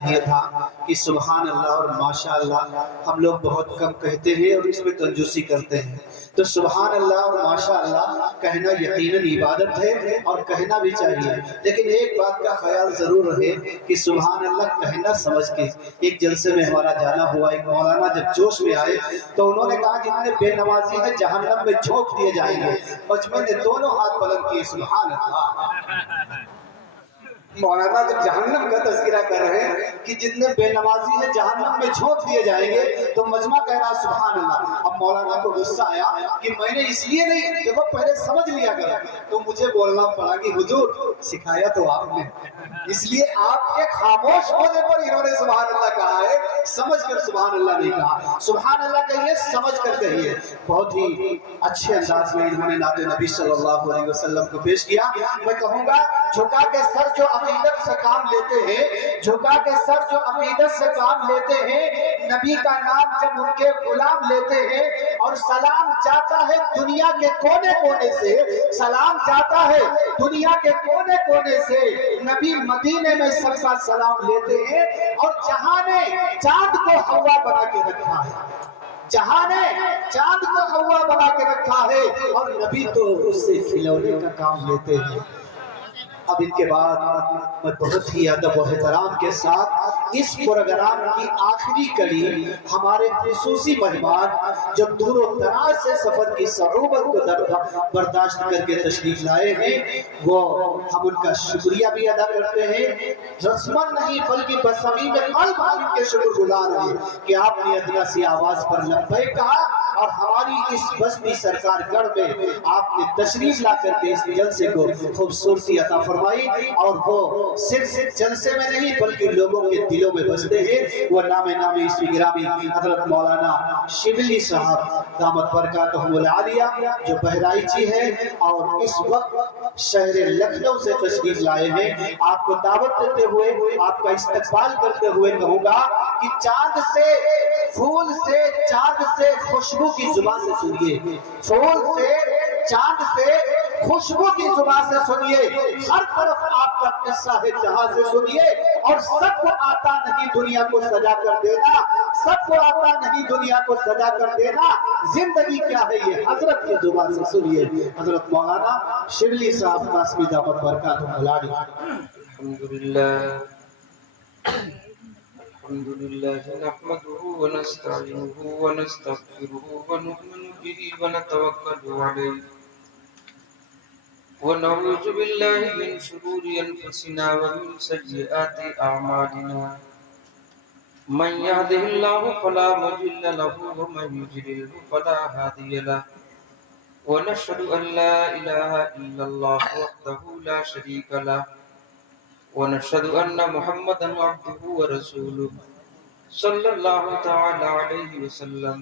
یہ تھا کہ سبحان اللہ اور ماشاء اللہ ہم لوگ بہت کم کہتے ہیں اور اس میں کنجوسی کرتے ہیں. تو سبحان اللہ اور ماشاء اللہ کہنا یقیناً عبادت ہے اور کہنا بھی چاہیے، لیکن ایک بات کا خیال ضرور رہے کہ سبحان اللہ کہنا سمجھ کے. ایک جلسے میں ہمارا جانا ہوا، ایک مولانا جب جوش میں آئے تو انہوں نے کہا جتنے بے نمازی ہیں جہنم میں جھونک دیے جائیں گے. مجمع نے دونوں ہاتھ بلند کیے، سبحان اللہ. مولانا جب جہنم کا تذکرہ کر رہے ہیں کہ جتنے بے نمازی ہیں جہنم میں جھونک دیے جائیں گے، تو مجمع کہہ رہا سبحان اللہ. اب مولانا کو غصہ آیا کہ میں نے اس لیے نہیں، دیکھو پہلے سمجھ لیا گیا تو مجھے بولنا پڑا کہ حضور سکھایا تو آپ نے، اس لیے آپ کے خاموش ہونے پر انہوں نے سبحان اللہ کہا ہے، سمجھ کر سبحان اللہ نہیں کہا. سبحان اللہ کہیے، سمجھ کر کہیے. بہت ہی اچھے انداز میں انہوں نے نعت نبی صلی اللہ علیہ وسلم کو پیش کیا. میں کہوں گا جھکا کے سر جو عقیدت سے کام لیتے ہیں، جھکا کے سر جو عقیدت سے کام لیتے ہیں، نبی کا نام جب ان کے غلام لیتے ہیں اور سلام جاتا ہے دنیا کے کونے کونے سے، سلام جاتا ہے دنیا کے کونے کونے سے، نبی مدینے میں سب کا سلام لیتے ہیں. اور جہاں نے چاند کو ہوا بنا کے رکھا ہے، جہاں نے چاند کو ہوا بنا کے رکھا ہے، اور نبی تو اس سے کھلونے کا کام لیتے ہیں. اب ان کے بعد میں بہت ہی ادب و احترام کے ساتھ اس پروگرام کی آخری کڑی ہمارے خصوصی مہمان جو دور و دراز سے سفر کی صعوبت کو برداشت کر کے تشریف لائے ہیں، وہ ہم ان کا شکریہ بھی ادا کرتے ہیں. رسمن نہیں بلکہ بصمیم قلب ہم ان کے شکر گزار ہیں کہ آپ نے ادنا سی آواز پر لبیک کہا اور ہماری اس بستی سرکار گڑھ میں آپ نے تشریف لا کر کے اس جلسے کو خوبصورتی عطا فرمائی. اور وہ صرف جلسے میں نہیں بلکہ لوگوں کے دلوں میں بستے ہیں. وہ نام اس گرامی حضرت مولانا شبلی صاحب دامت برکاتہم العالیہ جو بہرائچی ہے اور اس وقت شہر لکھنؤ سے تشریف لائے ہیں. آپ کو دعوت دیتے ہوئے، آپ کا استقبال کرتے ہوئے کہوں گا کہ چاند سے، پھول سے، چاند سے خوشبو کی زبان سے سنیے، پھول سے، چاند سے خوشبو کی زبان سے سنیے. ہر طرف آپ کا قصہ ہے جہاں سے سنیے. اور سب کو آتا نہیں دنیا کو سجا کر دینا، سب کو آتا نہیں دنیا کو سجا کر دینا. زندگی کیا ہے یہ حضرت کی زبان سے سنیے. حضرت مولانا شبلی صاحب قاسمی دعوت برکاتہم العالیہ. الحمد لله نحمده ونستعينه ونستغفره ونؤمن به ونتوكل عليه ونعوذ بالله من شرور أنفسنا ومن سيئات أعمالنا. من يهده الله فلا مضل له ومن يضلل فلا هادي له. ونشهد أن لا إله إلا الله وحده لا شريك له ونشهد أن محمدا عبده ورسوله صلى الله تعالى عليه وسلم.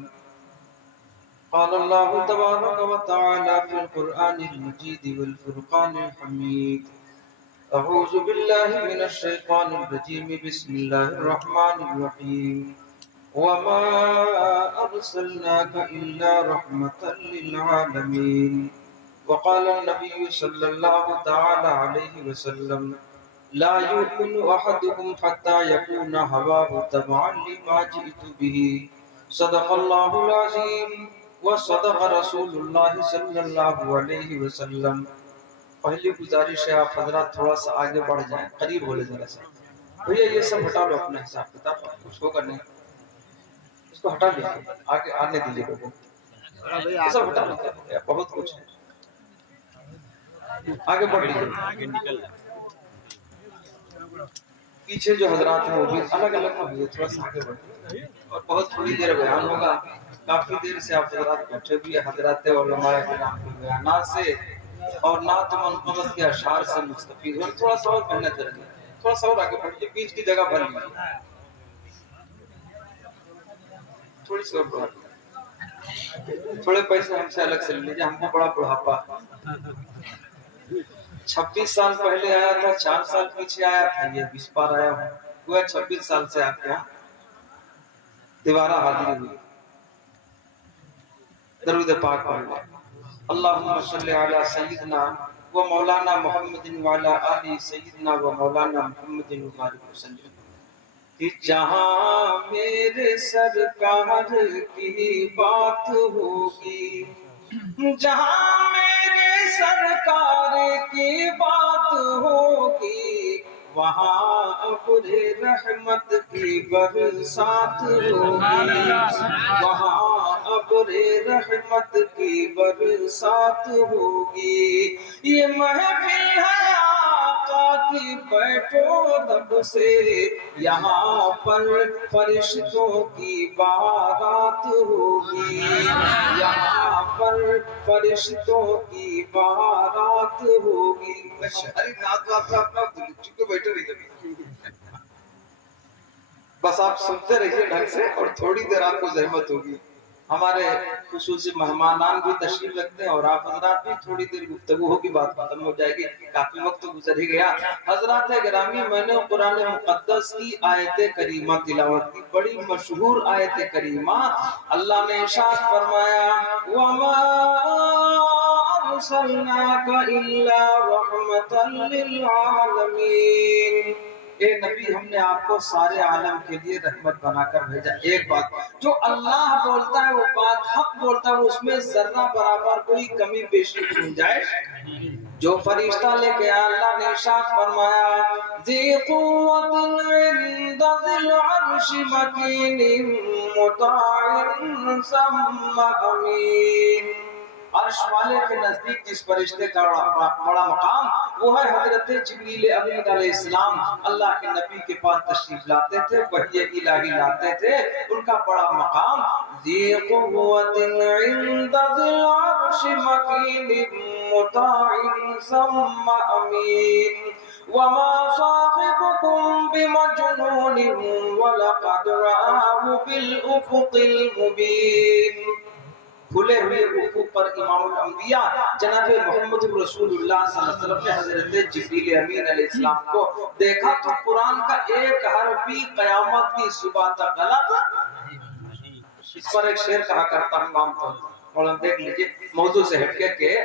قال الله تبارك وتعالى في القرآن المجيد والفرقان الحميد: أعوذ بالله من الشيطان الرجيم، بسم الله الرحمن الرحيم. وما أرسلناك إلا رحمة للعالمين. وقال النبي صلى الله تعالى عليه وسلم: لا يؤمن أحدكم حتى يكون هواه تبعا لما جئت به. صدق الله العظيم وصدق رسول اللہ صلی اللہ علیہ وسلم. پہلی گزارش ہے آپ حضرات تھوڑا سا آگے بڑھ جائیں، قریب ہو لے ذرا سا. بھیا یہ سب ہٹا لو، اپنا حساب کتاب کچھ ہوگا نہیں، اس کو ہٹا لیں، آگے آنے دیجیے لوگوں کو. یہ سب ہٹا لو، بہت کچھ ہے، آگے بڑھ لیجیے. پیچھے جو حضرات ہیں وہ بھی الگ الگ ہوئے، تھوڑا سا آگے بڑھیں. اور بہت تھوڑی دیر بیان ہوگا، کافی دیر سے آپ حضرات بیٹھے ہوئے، حضرات علماء کرام کے بیانات سے اور نعت منقبت کے اشعار سے مستفید ہو. تھوڑا سا اور محنت کریں، تھوڑا سا اور آگے بڑھیے، بیچ کی جگہ بھر لیجیے، تھوڑی سی اور بڑھا لیجیے. تھوڑے پیسے ہم سے الگ سے لے لیجیے، ہم کو بڑا بڑھاپا. 26 سال پہلے آیا تھا، 4 سال پیچھے آیا تھا، یہ 20 بار آیا ہوں. وہ 26 سال سے آپ کے یہاں دوبارہ حاضری ہوئی. درود پاک پڑھ لیں. اللہم صلی علی سیدنا و مولانا محمد وعلی آل سیدنا و مولانا محمد وبارک وسلم. کہ جہاں میرے سرکار کی بات ہوگی، جہاں میرے سرکار کی بات ہوگی، وہاں ابر رحمت کی برسات ہوگی، وہاں ابر رحمت کی برسات ہوگی۔ یہ محفل ہے آقا کی، بیٹھو دب سے، یہاں پر فرشتوں کی بارات ہوگی، یہاں پر فرشتوں کی بارات ہوگی۔ ارے نعت آپ چپ کے بیٹھے رہیے، بس آپ سنتے رہیے ڈھنگ سے، اور تھوڑی دیر آپ کو زحمت ہوگی۔ ہمارے خصوصی مہمانان بھی تشریف رکھتے ہیں، اور آپ حضرات بھی تھوڑی دیر گفتگو ہوگی، بات ختم ہو جائے گی، کافی وقت تو گزر ہی گیا۔ حضرات گرامی، میں نے قرآن مقدس کی آیت کریمہ تلاوت کی، بڑی مشہور آیت کریمہ۔ اللہ نے ارشاد فرمایا وَمَا أَرْسَلْنَاكَ إِلَّا رَحْمَةً لِلْعَالَمِينَ، اے نبی ہم نے آپ کو سارے عالم کے لیے رحمت بنا کر بھیجا۔ ایک بات، جو اللہ بولتا ہے وہ بات حق بولتا ہے، اس میں ذرہ برابر کوئی کمی بیشی کی گنجائش۔ جو فرشتہ لے کے اللہ نے ارشاد فرمایا ذی قوت عند ذی العرش مکین مطاع ثم امین، عرش والے کے نزدیک جس فرشتے کا بڑا مقام، وہ ہے حضرت جبریل امین علیہ السلام۔ اللہ کے نبی کے پاس تشریف لاتے تھے، وحی الہی لاتے تھے، ان کا بڑا مقام۔ ذی قوت عند ذی العرش مکین مطاع ثم امین وما صاحبكم بمجنون ولقد رآه بالأفق المبين۔ کھلے ہوئے افق پر امام الانبیاء جناب محمد رسول اللہ صلی اللہ علیہ وسلم نے حضرت جبریل امین علیہ السلام کو دیکھا تو قرآن کا ایک حرف بھی قیامت کی صبح تک غلط۔ اس پر ایک شعر کہا کرتا ہوں عام طور پر، مولانا دیکھ لیجئے، موضوع سے ہٹ کے کہ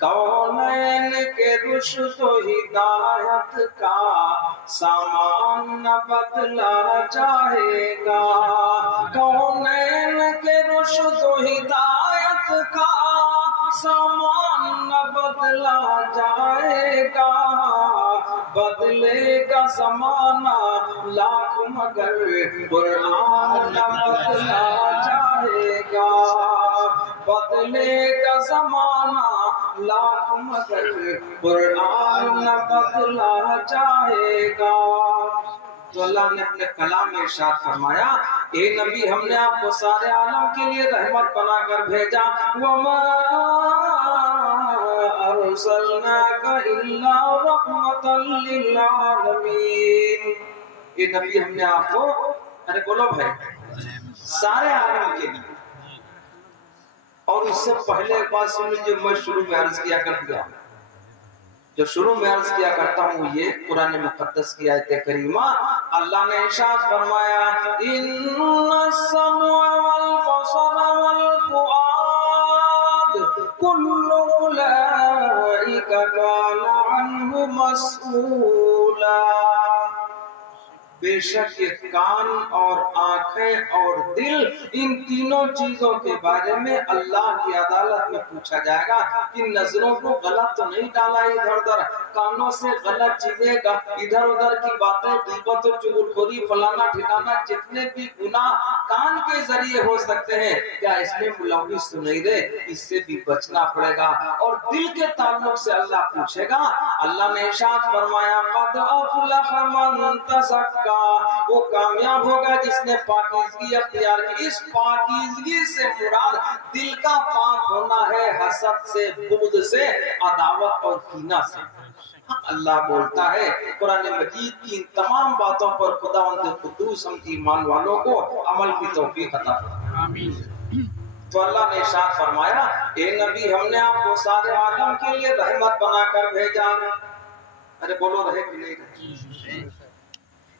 کونین کے رشد و ہدایت کا سامان نہ بدلا جائے گا، کونین کے رشد و ہدایت کا سامان نہ بدلا جائے گا، بدلے گا زمانہ لاکھ مگر قرآن نہ بدلا جائے گا، بدلے گا زمانہ لاکھ مگر قرآن نہ بدلا جائے گا۔ تو اللہ نے اپنے کلام میں ارشاد فرمایا اے نبی ہم نے آپ کو سارے عالم کے لیے رحمت بنا کر بھیجا، وَمَا أَرْسَلْنَاكَ إِلَّا رَحْمَةً لِلْعَالَمِينَ، اے نبی ہم نے آپ کو، ارے بولو بھائی، سارے عالم کے لیے۔ اور اس سے پہلے ایک بات سن لیجیے، میں شروع میں عرض کیا کر دیا، جو شروع میں عرض کیا کرتا ہوں یہ قرآن مقدس کی آیت کریمہ۔ اللہ نے ارشاد فرمایا ان السمع والبصر والفؤاد کل اولئک کان عنہ مسئولا، بے شک یہ کان اور آنکھیں اور دل، ان تینوں چیزوں کے بارے میں اللہ کی عدالت میں پوچھا جائے گا کہ نظروں کو غلط تو نہیں ڈالا ادھر ادھر، کانوں سے غلط چیزیں ادھر ادھر کی باتیں، غیبت و چغلخوری، فلانا ٹھکانا، جتنے بھی گناہ کان کے ذریعے ہو سکتے ہیں، کیا اس میں ملوث تو نہیں رہے، اس سے بھی بچنا پڑے گا۔ اور دل کے تعلق سے اللہ پوچھے گا۔ اللہ نے ارشاد فرمایا قد افلح من تزکا، وہ کامیاب ہوگا جس نے پاکیزگی اختیار کی۔ اس پاکیزگی سے مراد دل کا پاک ہونا ہے، حسد سے، بغض سے، عداوت اور کینہ سے۔ اللہ بولتا ہے قرآن مجید کی ان تمام باتوں پر خداوند قدوس ہم ایمان والوں کو عمل کی توفیق عطا فرمائے۔ تو اللہ نے ارشاد فرمایا اے نبی ہم نے آپ کو سارے عالم کے لیے رحمت بنا کر بھیجا۔ ارے بولو رہے کہ نہیں رہے؟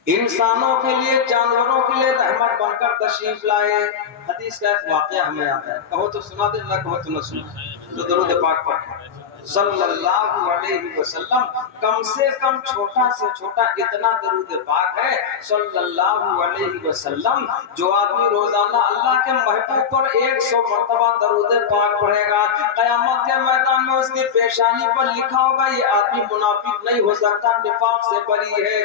انسانوں کے لیے، جانوروں کے لیے رحمت بن کر تشریف لائے۔ حدیث کا ایک واقعہ ہمیں آتا ہے، کہو تو سنا دے، نہ کہو تو نہ سنا، تو درود پاک پڑھیں۔ صلی اللہ علیہ وسلم، کم سے کم چھوٹا سے چھوٹا اتنا درود پاک ہے صلی اللہ علیہ وسلم، جو آدمی روزانہ اللہ کے محبوب پر 100 مرتبہ درود پاک پڑھے گا، قیامت کے میدان میں اس کی پیشانی پر لکھا ہوگا یہ آدمی منافق نہیں ہو سکتا، نفاق سے بری ہے۔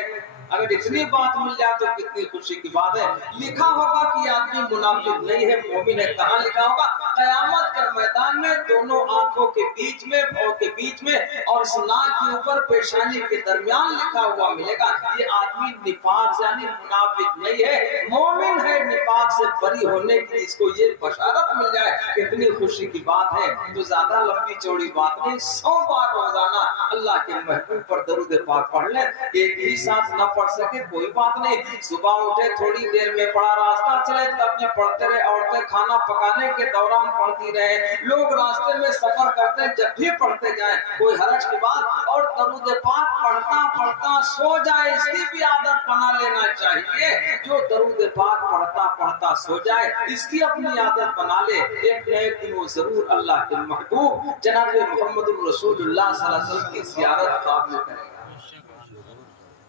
اگر اتنی بات مل جائے تو کتنی خوشی کی بات ہے۔ لکھا ہوگا کہ یہ آدمی منافق نہیں ہے، مومن ہے۔ کہاں لکھا ہوگا؟ قیامت کے میدان میں دونوں آنکھوں کے بیچ میں، بھوں کے بیچ میں اور اس ناک کے اوپر پیشانی کے درمیان لکھا ہوا ملے گا یہ آدمی نفاق یعنی منافق نہیں ہے، مومن ہے، نفاق سے بری ہونے کی اس کو یہ بشارت مل جائے، کتنی خوشی کی بات ہے۔ تو زیادہ لمبی چوڑی بات نہیں، 100 بار روزانہ اللہ کے محبوب پر درود پاک پڑھ لیں۔ ایک ہی ساتھ نہ پڑھ سکے کوئی بات نہیں، صبح اٹھے تھوڑی دیر میں پڑھا، راستہ چلے تب بھی پڑھتے رہے، عورتیں کھانا پکانے کے دوران پڑھتی رہے، لوگ راستے میں سفر کرتے ہیں جب بھی پڑھتے جائیں، کوئی حرج کی بات۔ اور درود پاک پڑھتا پڑھتا سو جائے اس کی بھی عادت بنا لینا چاہیے، جو درود پاک پڑھتا پڑھتا سو جائے اس کی اپنی عادت بنا لے، ایک نہ ایک دن وہ ضرور اللہ کے محبوب جناب محمد رسول اللہ صلی اللہ علیہ وسلم کی زیارت خواب میں کرے گا۔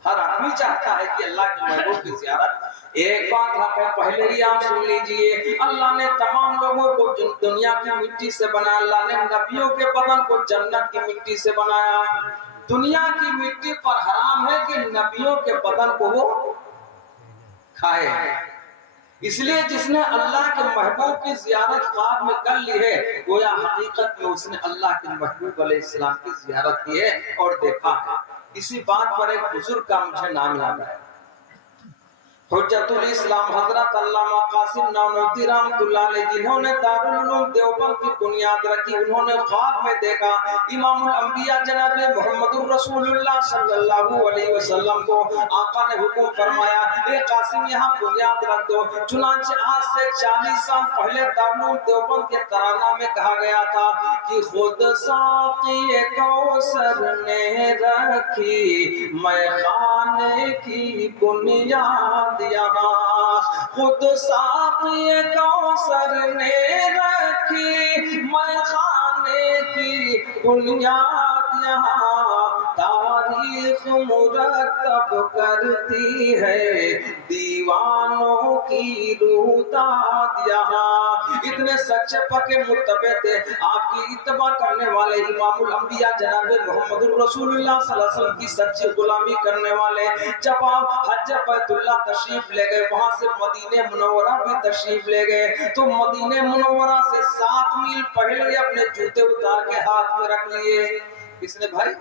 ہر آدمی چاہتا ہے کہ اللہ کے محبوب کی زیارت۔ ایک بات ہے پہلے ہی آپ سن لیجئے، اللہ نے تمام لوگوں کو دنیا کی مٹی سے بنایا، اللہ نے نبیوں کے بدن کو جنت کی مٹی سے بنایا۔ دنیا کی مٹی پر حرام ہے کہ نبیوں کے بدن کو وہ کھائے، اس لیے جس نے اللہ کے محبوب کی زیارت خواب میں کر لی ہے گویا حقیقت میں اس نے اللہ کے محبوب علیہ السلام کی زیارت کی ہے اور دیکھا ہے۔ اسی بات پر ایک بزرگ کا مجھے نام یاد ہے، حجت الاسلام حضرت علامہ قاسم نانوتوی رحمۃ اللہ علیہ، جنہوں نے دارالعلوم دیوبند کی بنیاد رکھی، انہوں نے خواب میں دیکھا امام الانبیاء جناب محمد الرسول اللہ صلی اللہ علیہ وسلم کو آقا نے حکم فرمایا اے قاسم یہاں بنیاد رکھ دو۔ چنانچہ آج سے 40 سال پہلے دارالعلوم دیوبند کے ترانہ میں کہا گیا تھا کہ خود ساقی کوثر نے رکھی میں خانے کی بنیاد یہاں، خود ساقی کوثر نے رکھی میں خانے کی بنیاد یہاں، تاریخ مرتب کرتی ہے دیوانوں کی روح داد یہاں۔ اتنے سچے پکے متبع تھے، آپ کی اتباع کرنے والے امام الانبیاء جناب محمد الرسول اللہ صلی اللہ علیہ وسلم کی سچی غلامی کرنے والے۔ جب آپ حج بیت اللہ تشریف لے گئے، وہاں سے مدینہ منورہ بھی تشریف لے گئے، تو مدینہ منورہ سے 7 میل پہلے اپنے جوتے اتار کے ہاتھ میں رکھ لیے۔ کس نے بھائی؟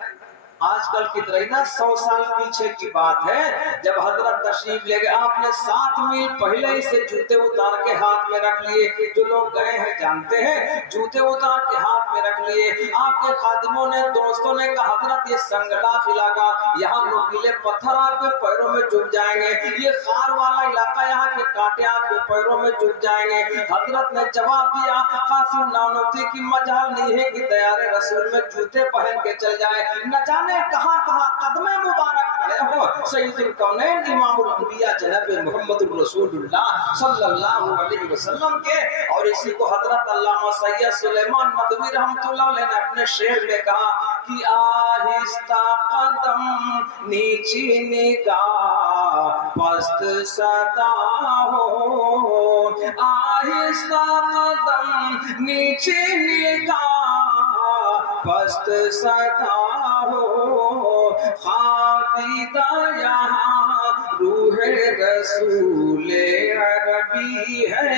آج کل کی طرح نا 100 سال پیچھے کی بات ہے، جب حضرت تشریف لے گئے آپ نے 7 میل پہلے ہی سے جوتے اتار کے ہاتھ میں رکھ لیے۔ جو لوگ گئے ہیں جانتے ہیں، جوتے اتار کے ہاتھ میں رکھ لیے۔ آپ کے خادموں نے، دوستوں نے کہا حضرت یہ سنگلاخ علاقہ، یہاں نوکیلے پتھر آپ کے پیروں میں چبھ جائیں گے، یہ خار والا علاقہ، یہاں کے کانٹے آپ کے پیروں میں چبھ جائیں گے۔ حضرت نے جواب دیا قاسم نانوتوی کی مجال نہیں ہے کہ تیار رسول میں جوتے پہن کے چل جائے، نہ جانے کہاں کہاں قدم مبارک پڑے ہو سید الکونین امام الانبیاء جناب محمد الرسول اللہ صلی اللہ علیہ وسلم کے۔ اور اسی کو حضرت علامہ سید سلیمان ندوی رحمۃ اللہ علیہ نے اپنے شعر میں کہا کہ آہستہ قدم نیچی نگاہ پست صدا ہو، آہستہ قدم نیچی نگاہ پست صدا ہو، خوابیدہ یہاں روح رسول عربی ہے۔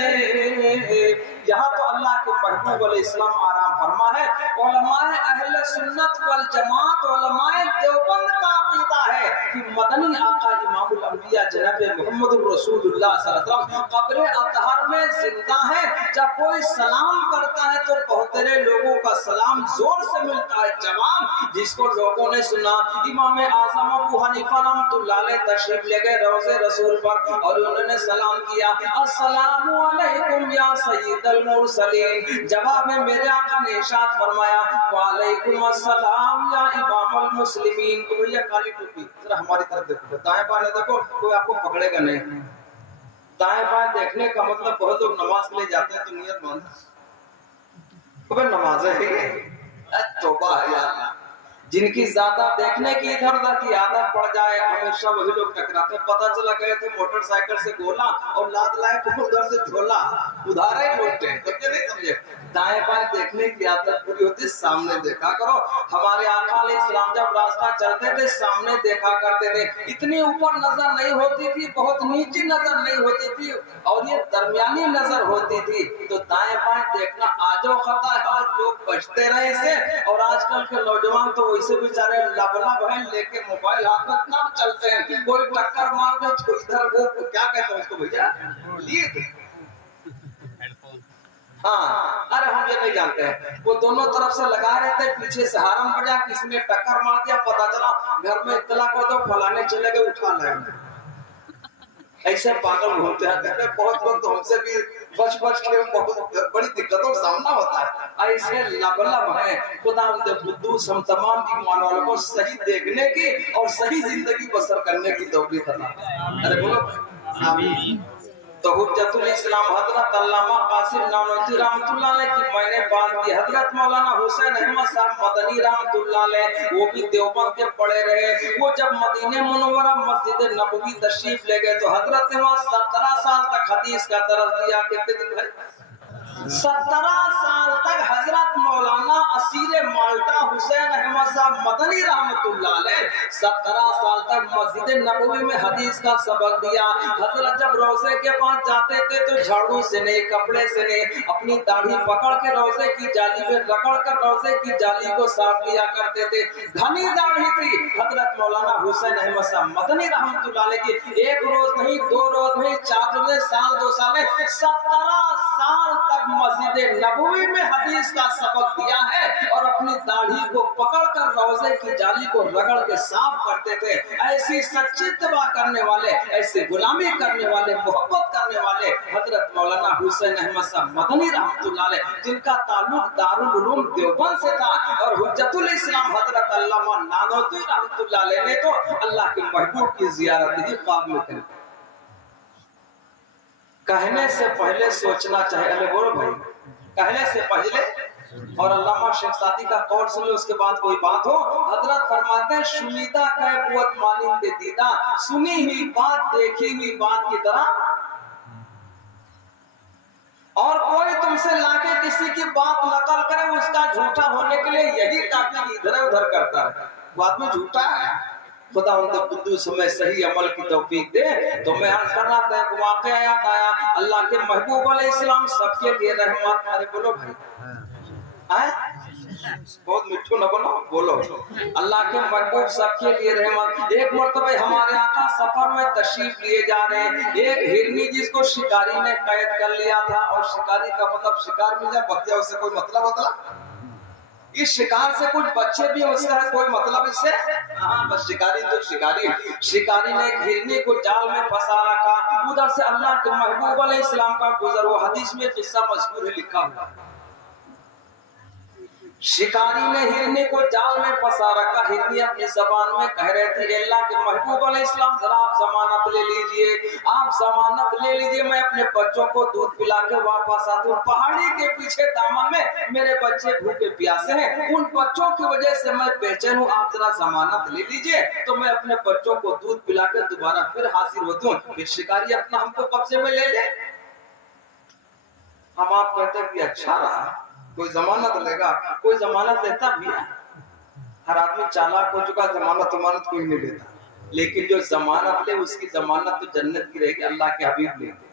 یہاں تو اللہ کے محبوب علیہ السلام آرام فرما ہے۔ علماء اہل سنت والجماعت، علماء دیوبند کا عقیدہ ہے کہ مدنی آقا امام الانبیاء جناب محمد الرسول اللہ صلی اللہ علیہ وسلم قبر اطہر میں زندہ ہے۔ جب کوئی سلام کرتا ہے تو بہترے لوگوں کا سلام زور سے ملتا ہے جواب، جس کو لوگوں نے سنا۔ امام اعظم ابو حنیفہ رحمۃ اللہ علیہ تشریف لے گئے روضہ رسول پر اور انہوں نے سلام کیا، السلام علیکم یا سید المرسلین۔ جواب میں میرے آقا نے ارشاد فرمایا وعلیکم السلام یا امام المسلمین۔ تو بھیا کالی ٹوپی ذرا ہماری طرف دیکھو، دائیں بائیں دیکھو، کوئی آپ کو پکڑے گا نہیں۔ دائیں بائیں دیکھنے کا مطلب بہت لوگ نماز کے لیے جاتے ہیں تو نیت باندھتے ہیں، نماز ہے तौबा है यार, जिनकी ज्यादा देखने की इधर उधर की आदत पड़ जाए हमेशा वही लोग टकराते हैं। पता चला गए थे मोटरसाइकिल से गोला और लात लाए तो उधर से झोला, उधार ही बोलते हैं, समझे नहीं समझे। दाएं बाएं देखने की आदत पूरी होती, सामने देखा करो। हमारे आका अलैहिस्सलाम जब रास्ता चलते थे सामने देखा करते थे, इतनी ऊपर नजर नहीं होती थी, बहुत नीचे नजर नहीं होती थी, और ये दरमियानी नजर होती थी। तो दाएं बाएं देखना आजो खता है, आज लोग बचते रहे से। और आजकल के नौजवान तो वैसे बेचारे लबला है लेके मोबाइल हाथ में तब चलते हैं, कोई टक्कर मार दे तो इधर वो क्या कहते हैं उसको भैया, लीड। हाँ, अरे हम ये नहीं जानते हैं, वो दोनों तरफ से लगा रहते हैं, पीछे से हारम बजा, किसी ने टक्कर मार दिया, पता चला घर में इत्तला को तो फलाने चले गए उठा लाए। ऐसे पागल घूमते हैं, कहते हैं बहुत लोग तो हमसे भी बच बच के बहुत बड़ी दिक्कतों का सामना होता है। ऐसे लबलब है, खुदा हम तमाम ईमान वालों को सही देखने की और सही जिंदगी बसर करने की तौफीक अता। अरे बोलो आमीन। तो हुज्जतुल इस्लाम हजरत अल्लामा कासिम नानोती रहमतुल्लाह अलैह की मैंने बात की, हजरत मौलाना हुसैन अहमद साहब मदनी रहमतुल्लाह अलैह वो भी देवबंद के पड़े रहे। वो जब मदीने मुनव्वरा मस्जिद नबवी तशरीफ ले गए तो हजरत ने वहाँ 17 साल तक हदीस का दर्स दिया। कितने दिन भाई? 17 साल तक हजरत मौलाना असीर माल्टा हुसैन अहमद साहब मदनी रहमतुल्लाह अलैह 17 साल तक मस्जिद नबवी में हदीस का सबक दिया। हजरत जब रोजे के पास जाते थे तो झाड़ू से नहीं, कपड़े से नहीं, अपनी दाढ़ी पकड़ के रोजे की जाली में रगड़ कर रोजे की जाली को साफ किया करते थे। घनी दाढ़ी थी हजरत मौलाना हुसैन अहमद साहब मदनी रहमतुल्लाह अलैह की। एक रोज नहीं, 2 रोज नहीं, 4 रोज, साल 2 साल, 17 साल तक मस्जिद नबवी में हदीस का सबक दिया है और अपनी दाढ़ी को पकड़कर रोजे की जाली को रगड़ के साफ करते थे। ऐसी सच्ची तबा करने वाले, ऐसे गुलामी करने वाले, मोहब्बत करने वाले हजरत मौलाना हुसैन अहमद साहब मदनी रहमतुल्लाह अलैह, जिनका ताल्लुक दारुल उलूम देवबंद से था। और हुज्जतुल इस्लाम हजरत अल्लामा नानोती रहमतुल्लाह अलैह ने तो अल्लाह के महबूब की जियारत ही ख्वाब में करी। कहने से पहले सोचना चाहिए। अरे बोलो भाई, कहने से पहले। और अल्लामा शेख सादी का कौल सुन लो, उसके बाद कोई बात हो। हजरत फरमाते हैं शुनीदा कै कुवत मानिंदे दीदा, सुनी हुई बात देखी हुई बात की तरह। और कोई तुमसे लाके किसी की बात नकल करे, उसका झूठा होने के लिए यही काफी इधर उधर करता है, वो आदमी झूठा है। खुदा उनके कुद्दूस हमें सही अमल की तौफीक दे। तो मैं अर्ज कर रहा था एक वाक़या याद आया, अल्लाह के महबूब अलैहिस्सलाम सबके लिए रहमत। अरे बोलो भाई, बहुत मिठू न बोलो, बोलो अल्लाह के महबूब सबके लिए रहमत। एक मरतबा हमारे आका सफर में तशरीफ लिए जा रहे हैं, एक हिरनी जिसको शिकारी ने कैद कर लिया था। और शिकारी का मतलब शिकार मिल जाए बतिया, उससे कोई मतलब होता, इस शिकार से कुछ बच्चे भी उसका है कोई मतलब इससे। हाँ, बस शिकारी तो शिकारी। शिकारी ने एक हिरनी को जाल में फंसा रखा। उधर से अल्लाह के महबूब अलैहिस्सलाम का गुजर, वो हदीस में किस्सा मज़कूर है, लिखा हुआ। शिकारी ने हिरनी को जाल में फंसा रखा। हिरनी अपनी जबान में कह रहे थे, अल्लाह के महबूब अलैहिस्सलाम जरा आप जमानत ले लीजिए, आप जमानत ले लीजिए, मैं अपने बच्चों को दूध पिला के वापस आता हूँ। पहाड़ी के पीछे दामन में मेरे बच्चे भूखे प्यासे हैं, उन बच्चों की वजह से मैं बेचैन हूँ, आप जरा जमानत ले लीजिए तो मैं अपने बच्चों को दूध पिला कर दोबारा फिर हाजिर होती हूँ। फिर शिकारी अपना हमको कब्जे में ले ले। हम आप कहते हैं कि अच्छा रहा, कोई जमानत लेगा, कोई जमानत लेता भी है। हर आदमी चालाक हो चुका, जमानत कोई नहीं लेता। लेकिन जो जमानत ले उसकी जमानत तो जन्नत की रहेगी, अल्लाह के हबीब लेंगे।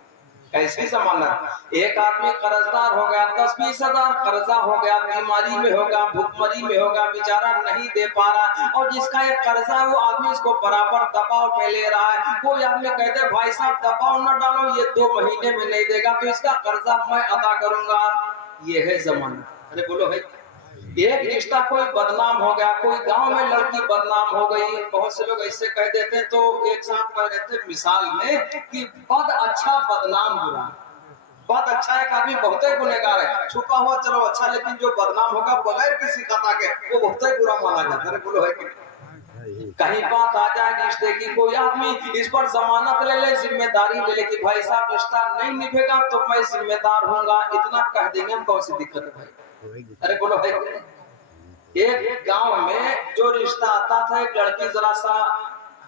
कैसी जमानत? एक आदमी कर्जदार हो गया, 10-20 हजार कर्जा हो गया, बीमारी में होगा, भुखमरी में होगा, बेचारा नहीं दे पा रहा। और जिसका एक कर्जा है वो आदमी इसको बराबर दबाव में ले रहा है। कोई आदमी कहते भाई साहब दबाव न डालो, ये 2 महीने में नहीं देगा तो इसका कर्जा मैं अदा करूंगा। ये है जमानत। अरे बोलो भाई, एक रिश्ता कोई बदनाम हो गया, कोई गांव में लड़की बदनाम हो गई, बहुत से लोग ऐसे कह देते हैं। तो एक साथ कह रहे थे मिसाल में कि बद अच्छा बदनाम बुरा। बद अच्छा एक आदमी बहुत ही गुनहगार है, छुपा हुआ चलो अच्छा, लेकिन जो बदनाम होगा बगैर किसी खता के वो बहुत ही बुरा माना जाता है। बोलो है कि कहीं बात आ जाए रिश्ते की, कोई आदमी इस पर जमानत ले ले, जिम्मेदारी ले ले कि भाई साहब रिश्ता नहीं निभेगा तो मैं जिम्मेदार होऊंगा, इतना कह देंगे हम, कौन सी दिक्कत है भाई? अरे बोलो है ایک گاؤں میں جو رشتہ آتا تھا ایک لڑکی ذرا سا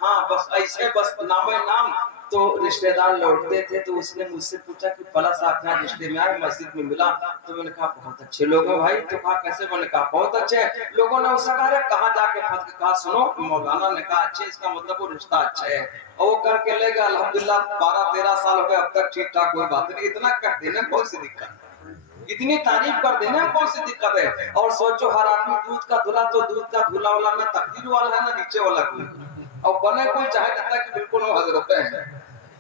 ہاں بس ایسے بس نام نام تو رشتہ دار لوٹتے تھے تو اس نے مجھ سے پوچھا کہ فلاں صاحب کہاں رشتے میں آئے مسجد میں ملا تو میں نے کہا بہت اچھے لوگ ہیں بھائی تو کہا کیسے میں نے کہا بہت اچھے لوگوں نے اس سے کہاں جا کے پھنس کے کہا سنو مولانا نے کہا اچھے اس کا مطلب وہ رشتہ اچھا ہے اور وہ کر کے لے گا الحمدللہ 12-13 سال ہو گئے اب تک ٹھیک ٹھاک کوئی بات نہیں اتنا کر دینے میں کون سی دقت اتنی تعریف کر دینے میں کون سی دقت ہے اور سوچو ہر آدمی دودھ کا دھلا تو دودھ کا دھلا والا نہ تقدیر والا ہے نہ نیچے والا کوئی اور بنے کوئی چاہے جاتا کہ بالکل وہ حضرت ہیں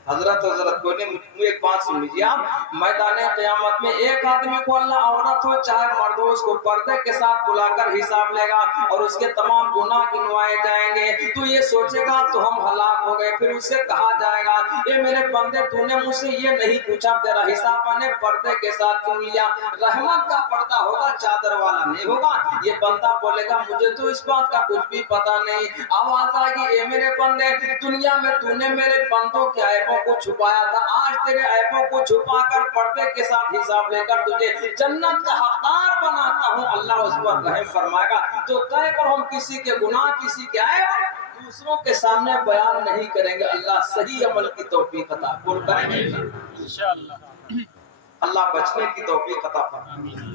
حضرت کوئی نہیں ایک بات سن لیجیے آپ میدان قیامت میں ایک آدمی کو اللہ عورت ہو چاہے مرد ہو اس کو پردے کے ساتھ بلا کر حساب لے گا اور اس کے تمام گناہ گنوائے جائیں گے تو یہ سوچے گا تو ہم ہلاک ہو گئے پھر اسے کہا جائے گا اے میرے بندے تو نے مجھ سے یہ نہیں پوچھا تیرا حساب میں نے پردے کے ساتھ کیوں لیا رحمت کا پردہ ہوگا چادر والا نہیں ہوگا یہ بندہ بولے گا مجھے تو اس بات کا کچھ بھی پتا نہیں آواز آئے گی اے میرے بندے دنیا میں تو نے میرے بندوں کے عیبوں کو چھپایا تھا آج تیرے عیبوں کو چھپا کر پردے کے ساتھ حساب لے کر تجھے جنت کا حقدار بناتا ہوں اللہ اس پر رحم فرمائے گا تو طے پر ہم کسی کے گناہ کسی کے عیب دوسروں کے سامنے بیان نہیں کریں گے اللہ صحیح عمل کی توفیق عطا فرمائے انشاءاللہ اللہ بچنے کی توفیق عطا فرمائے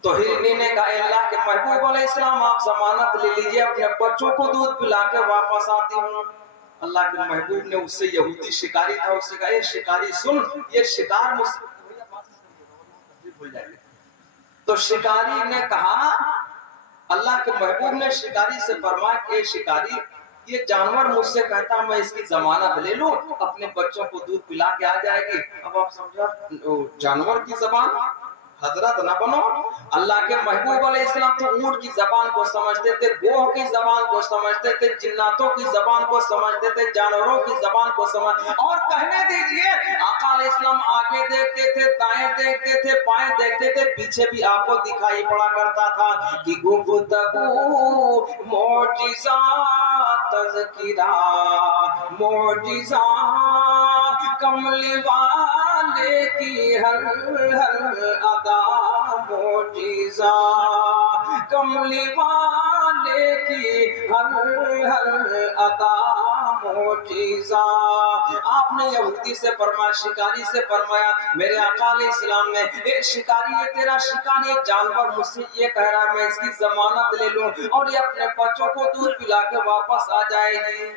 تو ہرنی نے کہا اللہ کے محبوب علیہ السلام آپ ضمانت لے لیجئے اپنے بچوں کو دودھ پلا کے واپس آتی ہوں اللہ کے محبوب نے اس سے یہودی شکاری تھا اس سے کہا یہ شکاری سن یہ شکار مجھ سے تو شکاری نے کہا اللہ کے محبوب نے شکاری سے فرمایا کہ شکاری یہ جانور مجھ سے کہتا میں اس کی ضمانت لے لوں اپنے بچوں کو دودھ پلا کے آ جائے گی اب آپ سمجھا جانور کی زبان حضرت نہ بنو اللہ کے محبوب علیہ السلام تو اونٹ کی زبان کو سمجھتے تھے گوہ کی زبان کو سمجھتے تھے جناتوں کی زبان کو سمجھتے تھے جانوروں کی زبان کو سمجھ اور کہنے دیجئے آقا علیہ السلام آگے دیکھتے تھے دائیں دیکھتے تھے بائیں دیکھتے تھے پیچھے بھی آپ کو دکھائی پڑا کرتا تھا کہ گفتگو معجزہ تذکرہ معجزہ کملی والے کی ہر ادا معجزہ کملی والے کی ہر ادا معجزہ آپ نے یہودی سے فرمایا شکاری سے فرمایا میرے آقا علیہ السلام نے ایک شکاری ہے تیرا شکار ایک جانور مجھ سے یہ کہہ رہا ہے میں اس کی ضمانت لے لوں اور یہ اپنے بچوں کو دودھ پلا کے واپس آ جائے گی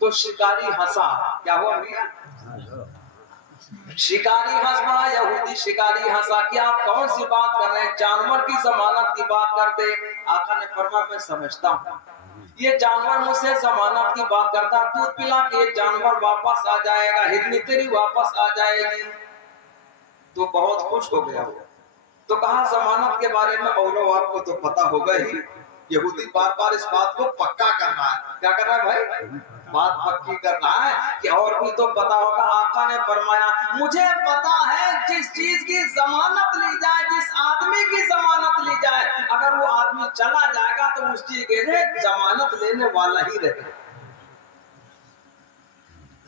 تو شکاری ہنسا کیا ہوا بھیا شکاری ہنس پڑا یہودی شکاری ہنسا کہ آپ کون سی بات کر رہے ہیں جانور کی ضمانت کی بات کرتے آقا نے فرمایا میں سمجھتا ہوں یہ جانور مجھ سے ضمانت کی بات کرتا دودھ پلا کے یہ جانور واپس آ جائے گا ہرنی تیری واپس آ جائے گی تو بہت خوش ہو گیا تو کہا ضمانت کے بارے میں اولو آپ کو تو پتا ہوگا ہی یہودی بار بار اس بات کو پکا کرنا ہے کیا کر رہا ہے بھائی بات پکی کرنا ہے کہ اور بھی تو پتا ہوگا آقا نے فرمایا مجھے پتا ہے جس چیز کی ضمانت لی جائے جس آدمی کی ضمانت لی جائے اگر وہ آدمی چلا جائے گا تو اس چیز کے لیے ضمانت لینے والا ہی رہے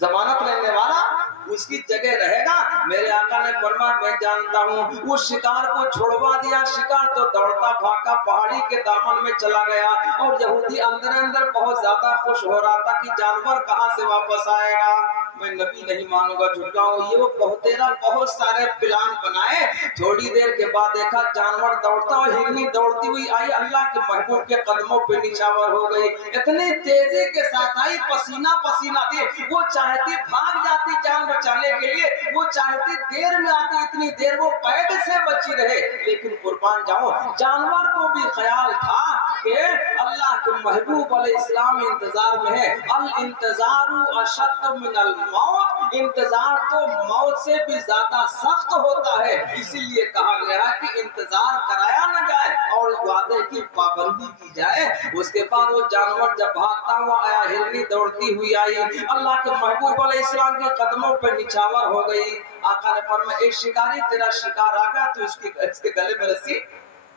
ضمانت لینے والا اس کی جگہ رہے گا میرے آقا نے فرمایا میں جانتا ہوں اس شکار کو چھوڑوا دیا شکار تو دوڑتا بھاگا پہاڑی کے دامن میں چلا گیا اور یہودی اندر اندر بہت زیادہ خوش ہو رہا تھا کہ جانور کہاں سے واپس آئے گا میں نبی نہیں مانوں گا جھٹلاؤں یہ وہ بہت سارے پلان بنائے تھوڑی دیر کے بعد دیکھا جانور دوڑتا اور ہرنی دوڑتی ہوئی آئی اللہ کے محبوب کے قدموں پہ نچھاور ہو گئی اتنی تیزی کے ساتھ آئی پسینہ پسینہ تھی وہ چاہتی بھاگ جاتی جان بچانے کے لیے وہ چاہتی دیر میں آتی اتنی دیر وہ قید سے بچی رہے لیکن قربان جاؤ جانور کو بھی خیال تھا کہ اللہ کے محبوب علیہ السلام انتظار میں ہے الانتظار اشد من الموت انتظار تو موت سے بھی زیادہ سخت ہوتا ہے اسی لیے کہا گیا کہ انتظار کرایا نہ جائے اور وعدے کی پابندی کی جائے اس کے بعد وہ جانور جب بھاگتا ہوا آیا ہرنی دوڑتی ہوئی آئی اللہ کے محبوب علیہ السلام کے قدموں پہ نچھاور ہو گئی آقا نے فرمایا ایک شکاری تیرا شکار آ گیا تو اس کے گلے میں رسی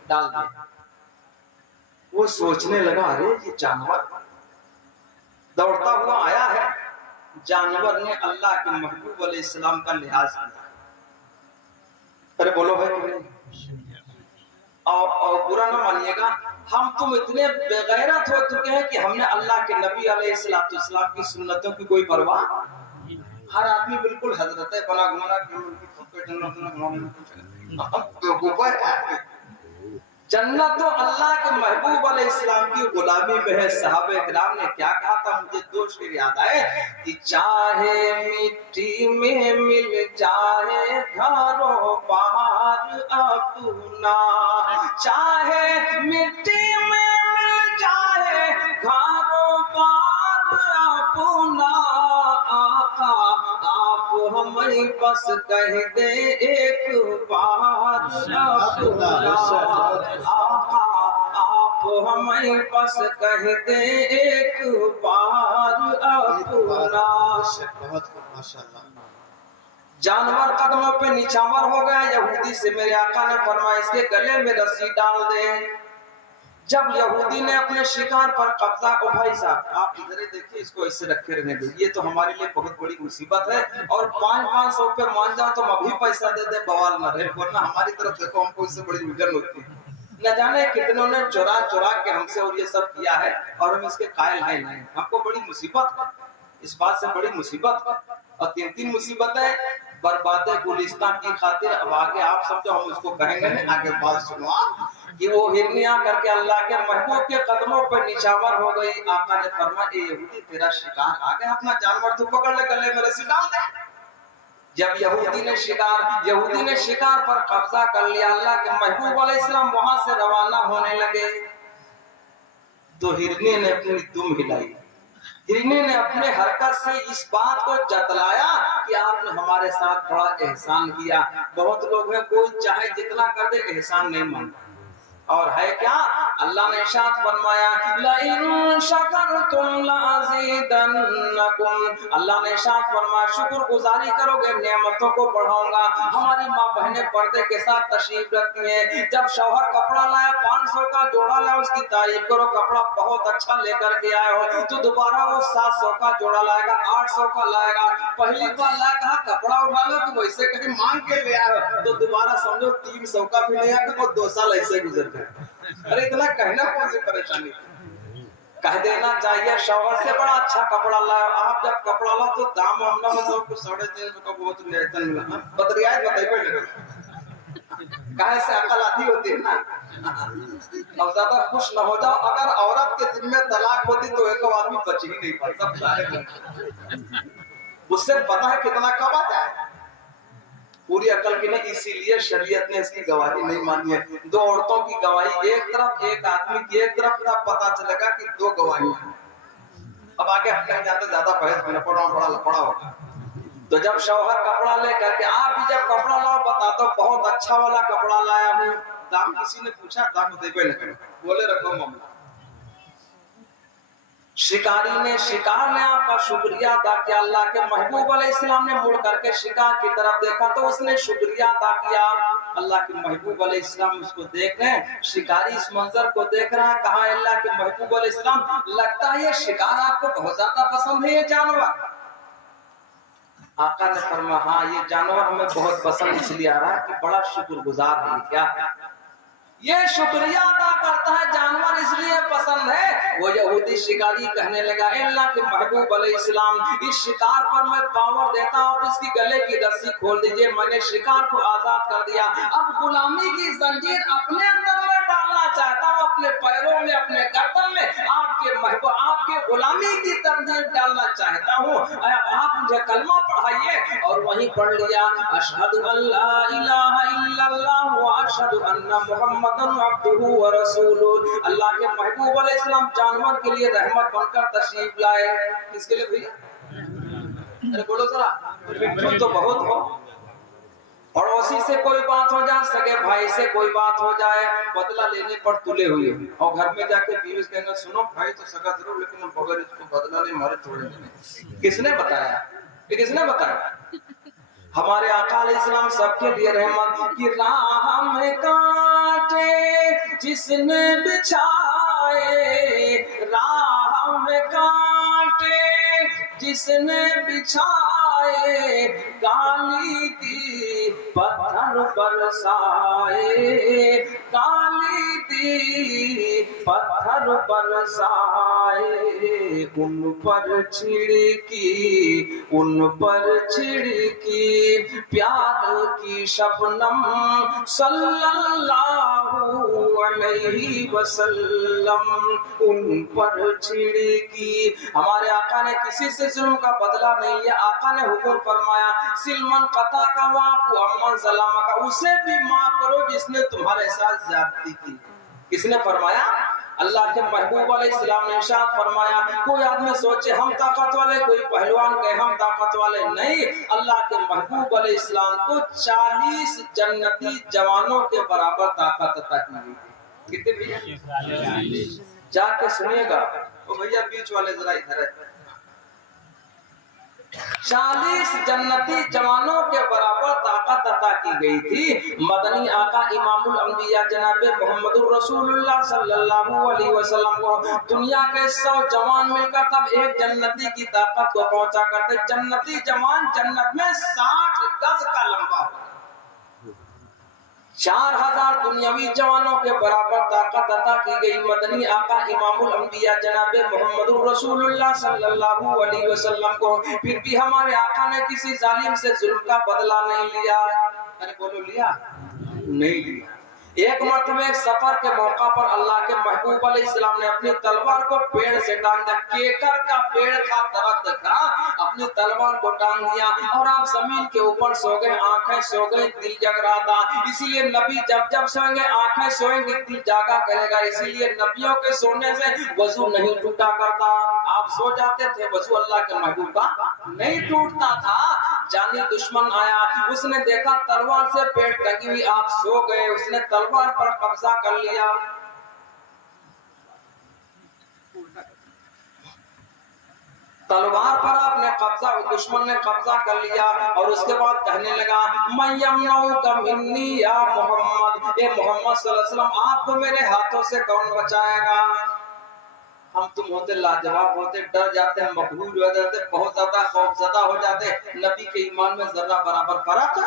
ڈال دے وہ سوچنے لگا ارے یہ جانور دوڑتا ہوا آیا ہے جانور نے اللہ کے محبوب علیہ السلام کا لحاظ کیا ارے بولو بھائی اور برا نہ مانیے گا हम तुम इतने बेगैरत हो चुके हैं कि हमने अल्लाह के नबी अलैहिस्सलाम की सुन्नतों की कोई परवाह। हर आदमी बिल्कुल हजरत है बना घुमाना जन्नत तो अल्लाह के महबूब अलैहिस्सलाम की गुलामी में है। सहाबे किराम ने क्या कहा था, मुझे दो शेर याद आए कि चाहे मिट्टी में मिल जाए घरों बाहर अपना, चाहे मिट्टी में मिल जाए घरों बाहर अपना, आका आप हमें बस कह दे एक बार अपना, आका आप हमें बस कह दे एक बार अपना। माशाअल्लाह। जानवर कदमों पे निछावर हो गया यहूदी से, मेरे आका ने फरमाया इसके गले में रस्सी डाल दे। जब यहूदी ने अपने शिकार पर कब्जा को, भाई साहब आप इधर ही देखिए, इसको इससे रखे रहने दो, ये तो हमारे लिए बहुत बड़ी मुसीबत है, और 500 पे मान जाओ तो हम अभी पैसा दे दे बवाल न रहे, वरना हमारी तरफ देखो हमको इससे बड़ी उलझन होती है। न जाने कितनों ने चुरा चुरा के हमसे और ये सब किया है, और हम इसके कायल है नहीं। हमको बड़ी मुसीबत है, इस बात से बड़ी मुसीबत है, और 3 मुसीबतें बर्बाद गुलिस्तान की खातिर। अब आगे आप समझो, हम उसको कहेंगे नहीं, आगे बात सुनो कि वो हिरनिया करके अल्लाह के महबूब के कदमों पर निछावर हो गई। आका ने फरमाया ए यहूदी तेरा शिकार आ गया, अपना जानवर तू पकड़ ले, गले में रस्सी डाल दे। जब यहूदी ने शिकार पर कब्जा कर लिया, अल्लाह के महबूब अलैहिस्सलाम वहां से रवाना होने लगे, तो हिरनी ने अपनी दुम हिलाई। हिरनी ने अपने हरकत से इस बात को जतलाया कि आपने हमारे साथ बड़ा एहसान किया। बहुत लोग हैं, कोई चाहे जितना कर दे एहसान नहीं मानता, और है क्या, अल्लाह ने इरशाद फरमाया लइन शकरतुम लाज़ीदन्नकुम, अल्लाह ने इरशाद फरमाया शुक्रगुजारी करोगे नेमतों को बढ़ाऊंगा। हमारी माँ बहनें पर्दे के साथ तशरीफ रखती हैं, जब शौहर कपड़ा लाया 500 का जोड़ा लाया, उसकी तारीफ करो, कपड़ा बहुत अच्छा लेकर के आए हो, तो दोबारा वो 700 का जोड़ा लाएगा, 800 का लाएगा। पहली बार लाया कहा कपड़ा उठा लो, तो वैसे कहीं मांग के ले आए, तो दोबारा समझो 300 का भी नहीं आएगा, और 2 साल ऐसे गुजर। अरे इतना कहना कौन सी परेशानी, कह देना चाहिए शौहर से बड़ा अच्छा कपड़ा लाया। आप जब कपड़ा ला तो दाम हमला हो तो 350 का बहुत रियायतन मिला, बदरियात बताइए लगे कहे से अकल आती होती है ना। अब ज्यादा खुश न हो जाओ, अगर औरत के जिम्मे तलाक होती तो एक आदमी बच ही नहीं पाता, उससे पता है कितना कमा जाए, पूरी अकल की नहीं। इसीलिए शरीयत ने इसकी गवाही नहीं मानी है। 2 औरतों की गवाही एक तरफ, एक आदमी की एक तरफ, तब पता चलेगा कि 2 गवाही। अब आगे हम कहीं जाते ज्यादा बहस में पड़ा होगा। तो जब शौहर कपड़ा लेकर के, आप भी जब कपड़ा लाओ बता दो बहुत अच्छा वाला कपड़ा लाया हूँ, दाम किसी ने पूछा, दाम देवे लगे, बोले रखो मामला। शिकार ने आपका शुक्रिया अदा किया। अल्लाह के महबूब अलैहिस्सलाम ने मुड़ करके शिकार की तरफ देखा तो उसने शुक्रिया अदा किया। अल्लाह के महबूब अलैहिस्सलाम उसको देख रहे हैं, शिकारी इस मंजर को देख रहा है। कहा अल्लाह के महबूब अलैहिस्सलाम, लगता है ये शिकार आपको बहुत ज्यादा पसंद है, ये जानवर। आका ने फरमाया हाँ, ये जानवर हमें बहुत पसंद इसलिए आ रहा है कि बड़ा शुक्रगुजार है। क्या ये शुक्रिया अदा करता है, जानवर इसलिए पसंद है। वो यहूदी शिकारी कहने लगा अल्लाह के महबूब अलैहिस्सलाम, इस शिकार पर मैं पावर देता हूँ, इसकी गले की रस्सी खोल दीजिए, मैंने शिकार को आजाद कर दिया। अब गुलामी की जंजीर अपने अंदर में डालना चाहता हूँ, अपने पैरों में, अपने गर्दन में आपके महबूब, आपके गुलामी की जंजीर डालना चाहता हूँ। आप मुझे कलमा पढ़ाइए, और वहीं पढ़ लिया अशहदु अल्ला इलाहा इल्लल्लाह व अशहदु अन्ना मुहम्मदन अब्दुहु व रसूलुहु। अल्लाह के महबूब अलैहिस्सलाम जानवर के लिए रहमत बनकर तशरीफ लाए। किसके लिए भैया? अरे बोलो जरा, मिठू तो बहुत हो, पड़ोसी से कोई बात हो जाए, सगे भाई से कोई बात हो जाए, बदला लेने पर तुले हुए, और घर में जाके बीवी से कहेंगे सुनो भाई तो सगा जरूर, लेकिन हम बगैर इसको बदला नहीं मारे छोड़ेंगे। किसने बताया? किसने बताया? हमारे आका अलैहिस्सलाम सबके लिए रहमत की राह में कांटे जिसने बिछाए, राह में कांटे जिसने बिछाए, गाली दी پتھر برسائے کالی دی پتھر برسائے ان پر چھڑکی ان پر چھڑکی پیار کی شبنم صلی اللہ علیہ وسلم ان پر چھڑکی. ہمارے آقا نے کسی سے ظلم کا بدلہ نہیں لیا. آقا نے حکم فرمایا سلمن قطع کا واقع امن سلامہ کا اسے بھی معاف کرو جس نے تمہارے ساتھ زیادتی کی. کس نے فرمایا؟ اللہ کے محبوب علیہ السلام نے ارشاد فرمایا کوئی آدمی سوچے ہم طاقت والے, کوئی پہلوان کہے ہم طاقت والے, نہیں. اللہ کے محبوب علیہ السلام کو 40 جنتی جوانوں کے برابر طاقت عطا کی گئی. کتنے بھیا؟ 40. جا کے سنیے گا. او بھیا بیچ والے ذرا ادھر ہے. 40 جنتی جوانوں کے برابر طاقت عطا کی گئی تھی. مدنی آقا امام الانبیاء جناب محمد الرسول اللہ صلی اللہ علیہ وسلم کو دنیا کے 100 جوان مل کر تب ایک جنتی کی طاقت کو پہنچا کرتے. جنتی جوان جنت میں 60 گز کا لمبا ہو. 4000 دنیاوی جوانوں کے برابر طاقت عطا کی گئی. مدنی آقا امام الانبیاء جناب محمد الرسول اللہ صلی اللہ علیہ وسلم کو پھر بھی ہمارے آقا نے کسی ظالم سے ظلم کا بدلہ نہیں لیا. ارے بولو لیا؟ نہیں لیا. ایک مرتبہ ایک سفر کے موقع پر اللہ کے محبوب علیہ السلام نے اپنی تلوار کو پیڑ سے ٹانگ دیا. کیکر کا پیڑ تھا, درخت تھا, اپنی تلوار کو ٹانگ دیا اور آپ زمین کے اوپر سو گئے. آنکھیں سو گئی, دل جگ رہا تھا. اسی لیے نبی جب جب سوئیں گے آنکھیں سوئیں گے, دل جاگا کرے گا. اسی لیے نبیوں کے سونے سے وضو نہیں ٹوٹا کرتا. آپ سو جاتے تھے, وضو اللہ کے محبوب کا نہیں ٹوٹتا تھا. جانی دشمن آیا, اس نے دیکھا تلوار سے پیڑ ٹنگی ہوئی, آپ سو گئے, اس نے تلوار پر قبضہ کر لیا. تلوار پر آپ نے قبضہ, دشمن نے قبضہ کر لیا اور اس کے بعد کہنے لگا میں یمنعک منی یا محمد, اے محمد صلی اللہ علیہ وسلم آپ کو میرے ہاتھوں سے کون بچائے گا. ہم تم ہوتے لاجواب ہوتے, ڈر جاتے, مقبول ہو جاتے, بہت زیادہ خوف زدہ ہو جاتے. نبی کے ایمان میں ذرہ برابر فرق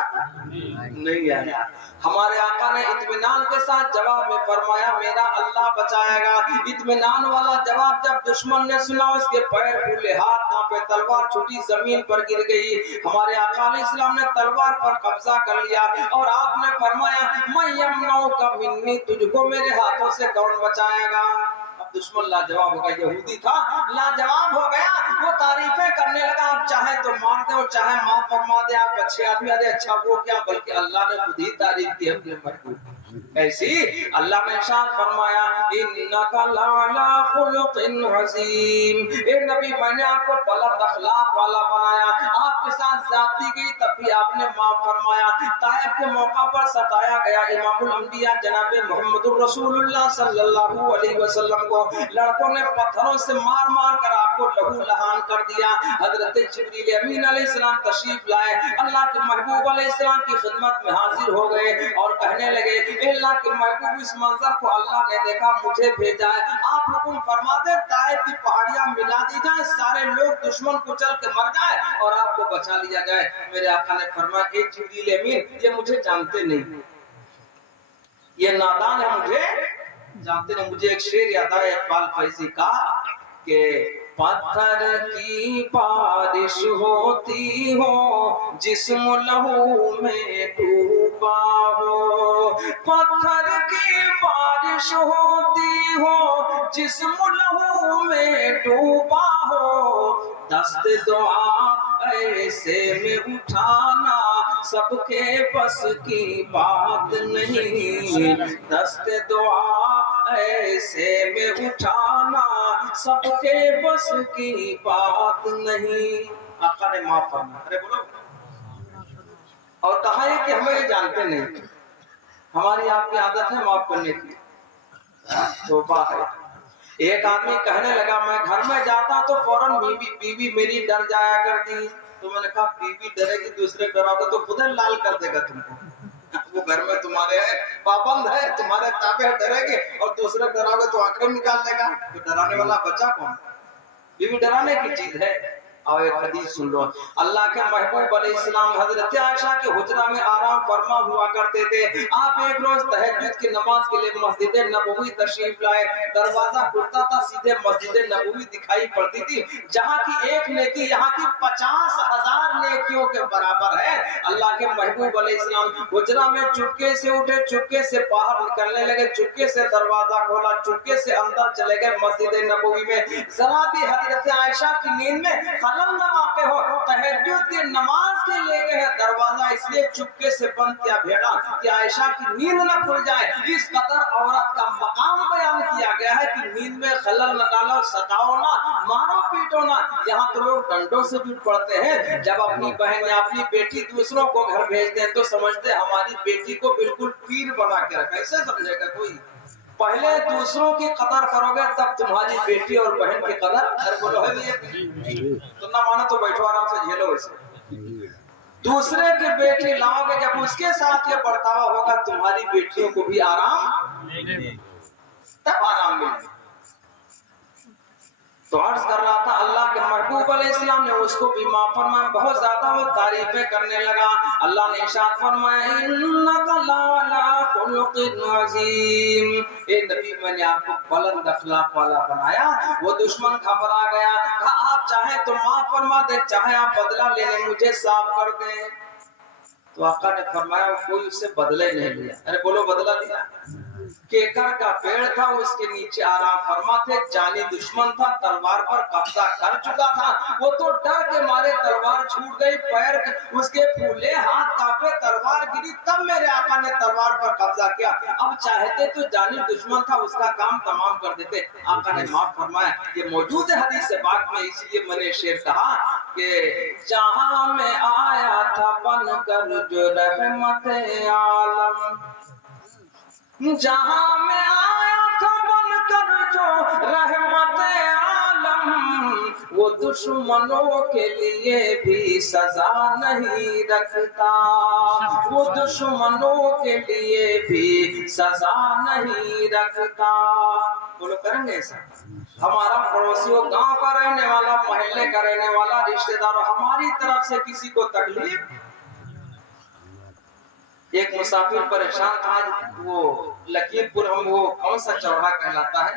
نہیں آیا. ہمارے آقا نے اطمینان کے ساتھ جواب میں فرمایا میرا اللہ بچائے گا. اطمینان والا جواب جب دشمن نے سنا اس کے پیر پھولے, ہاتھ کانپے, تلوار چھوٹی زمین پر گر گئی. ہمارے آقا علیہ السلام نے تلوار پر قبضہ کر لیا اور آپ نے فرمایا میں یمنعک منی, تجھ کو میرے ہاتھوں سے کون بچائے گا. دشمن لاجواب ہو گیا, یہودی تھا, لاجواب ہو گیا. وہ تعریفیں کرنے لگا آپ چاہے تو مار دے اور چاہے معاف فرما دے, آپ اچھے آدمی. ارے اچھا وہ کیا, بلکہ اللہ نے خود ہی تعریف کی اپنے محبوب. ایسی اللہ نے ارشاد فرمایا انک لعلی خلق عظیم, اے نبی میں نے آپ کو بلند اخلاق والا بنایا. آپ کے ساتھ زیادتی کی تب بھی آپ نے معاف فرمایا. طائف کے موقع پر ستایا گیا امام الانبیاء جناب محمد الرسول اللہ صلی اللہ علیہ وسلم کو لڑکوں نے پتھروں سے مار مار کر آپ کو لہو لہان کر دیا. حضرت جبریل امین علیہ السلام تشریف لائے, اللہ کے محبوب علیہ السلام کی خدمت میں حاضر ہو گئے اور کہنے لگے اللہ کے محبوب اس منظر کو اللہ نے دیکھا, مجھے بھیجا ہے, آپ حکم فرما دیں طائف کی پہاڑیاں ملا دی جائیں, سارے لوگ دشمن کچل کے مر جائے اور آپ کو بچا لیا جائے. میرے آقا نے فرمایا اے جبریل امین یہ مجھے جانتے نہیں, یہ نادان ہے, مجھے جانتے نہیں. مجھے ایک شعر یاد آیا اقبال فیضی کا کہ پتھر کی بارش ہوتی ہو جسم لہو میں ڈوبا ہو, پتھر کی بارش ہوتی ہو جسم لہو میں ڈوبا ہو, دست دعا ایسے میں اٹھانا سب کے بس کی بات نہیں, دست دعا ایسے میں اٹھانا سب کے بس کی بات نہیں. آقا نے معاف فرمایا. ارے بولو. اور کہا ہے کہ ہمیں یہ جانتے نہیں, ہماری آپ کی عادت ہے معاف کرنے کی. توبہ ہے. ایک آدمی کہنے لگا میں گھر میں جاتا تو فوراً بیوی میری ڈر جایا کرتی. تو میں نے کہا بیوی ڈرے گی دوسرے ڈراؤ تو خود لال کر دے گا تم کو. وہ گھر میں تمہارے پابند ہے, تمہارے تابع ڈرے گے اور دوسرے ڈراؤ گے تو آنکھیں نکال لے گا. تو ڈرانے والا بچہ کون؟ بیوی ڈرانے کی چیز ہے. और एक हदीस सुन लो, अल्लाह के महबूब अलैहिस्सलाम हजरत आयशा के हुजरा में आराम फरमा हुआ करते थे। आप एक रोज तहज्जुद की नमाज के लिए मस्जिद नबवी तशरीफ लाए। दरवाजा खुलता था, सीधे मस्जिद नबवी दिखाई पड़ती थी, जहाँ की एक नेकी यहाँ की 50,000 नेकियों के बराबर है। अल्लाह के महबूब अलैहिस्सलाम हुजरा में चुपके से उठे, चुपके से बाहर निकलने लगे, चुपके से दरवाजा खोला, चुपके से अंदर चले गए मस्जिद नबवी में। जरा भी हजरत आयशा की नींद में खलल न वाक़ हो, तहज्जुद की नमाज के लिए गए, दरवाजा इसलिए चुपके से बंद किया भेड़ा कि आयशा की नींद न खुल जाए। इस कदर औरत का मकाम बयान किया गया है कि नींद में खलल न डालो, सताओ ना, मारो पीटो ना। यहाँ तो लोग डंडों से भी पड़ते हैं। जब अपनी बहन या अपनी बेटी दूसरों को घर भेजते हैं तो समझते हैं हमारी बेटी को बिल्कुल पीर बना के रखा। ऐसे समझेगा कोई? पहले दूसरों की कदर करोगे तब तुम्हारी बेटी और बहन की कदर। अरे बोलो है तो ना मानो तो बैठो आराम से झेलो। इसे दूसरे की बेटी लाओगे, जब उसके साथ ये बर्ताव होगा तुम्हारी बेटियों को भी आराम, तब आराम मिलेगा। तो अर्ज कर रहा था, अल्लाह के महबूब अलैहिस्सलाम ने उसको भी माफ फरमाया। बहुत ज्यादा वो तारीफें करने लगा। अल्लाह ने इरशाद फरमाया, इन्नका लअला खुलुकिन अज़ीम। ए नबी, मैंने आपको बुलंद अखलाक वाला बनाया। वो दुश्मन घबरा गया, कहा आप चाहे तो माफ फरमा दे, चाहे आप बदला लेने मुझे साफ कर दे। तो आका ने फरमाया कोई उससे बदला नहीं लिया। अरे बोलो बदला लिया? केकर का पेड़ था, उसके नीचे आराम फरमा थे। जानी दुश्मन था, तलवार पर कब्जा कर चुका था। वो तो डर के मारे तलवार छूट गई, पैर उसके फूले, हाथ कांपे, तलवार गिरी, तब मेरे आका ने तलवार पर कब्जा किया। अब चाहते तो जानी दुश्मन था, उसका काम तमाम कर देते। आका ने माफ फरमाया। ये मौजूद है हदीस पाक में, इसलिए मैंने शेर कहा कि जहां में आया था बनकर जो रहमत आलम, जहां में आया था बनकर जो रहमत आलम, वो दुश्मनों के लिए भी सजा नहीं रखता, वो दुश्मनों के लिए भी सजा नहीं रखता। बोलो करेंगे ऐसा? हमारा पड़ोसी हो, गांव का रहने वाला, मोहल्ले का रहने वाला, रिश्तेदार, हमारी तरफ से किसी को तकलीफ। एक मुसाफिर परेशान था। वो लखीमपुर, हम वो कौन सा चौराहा कहलाता है,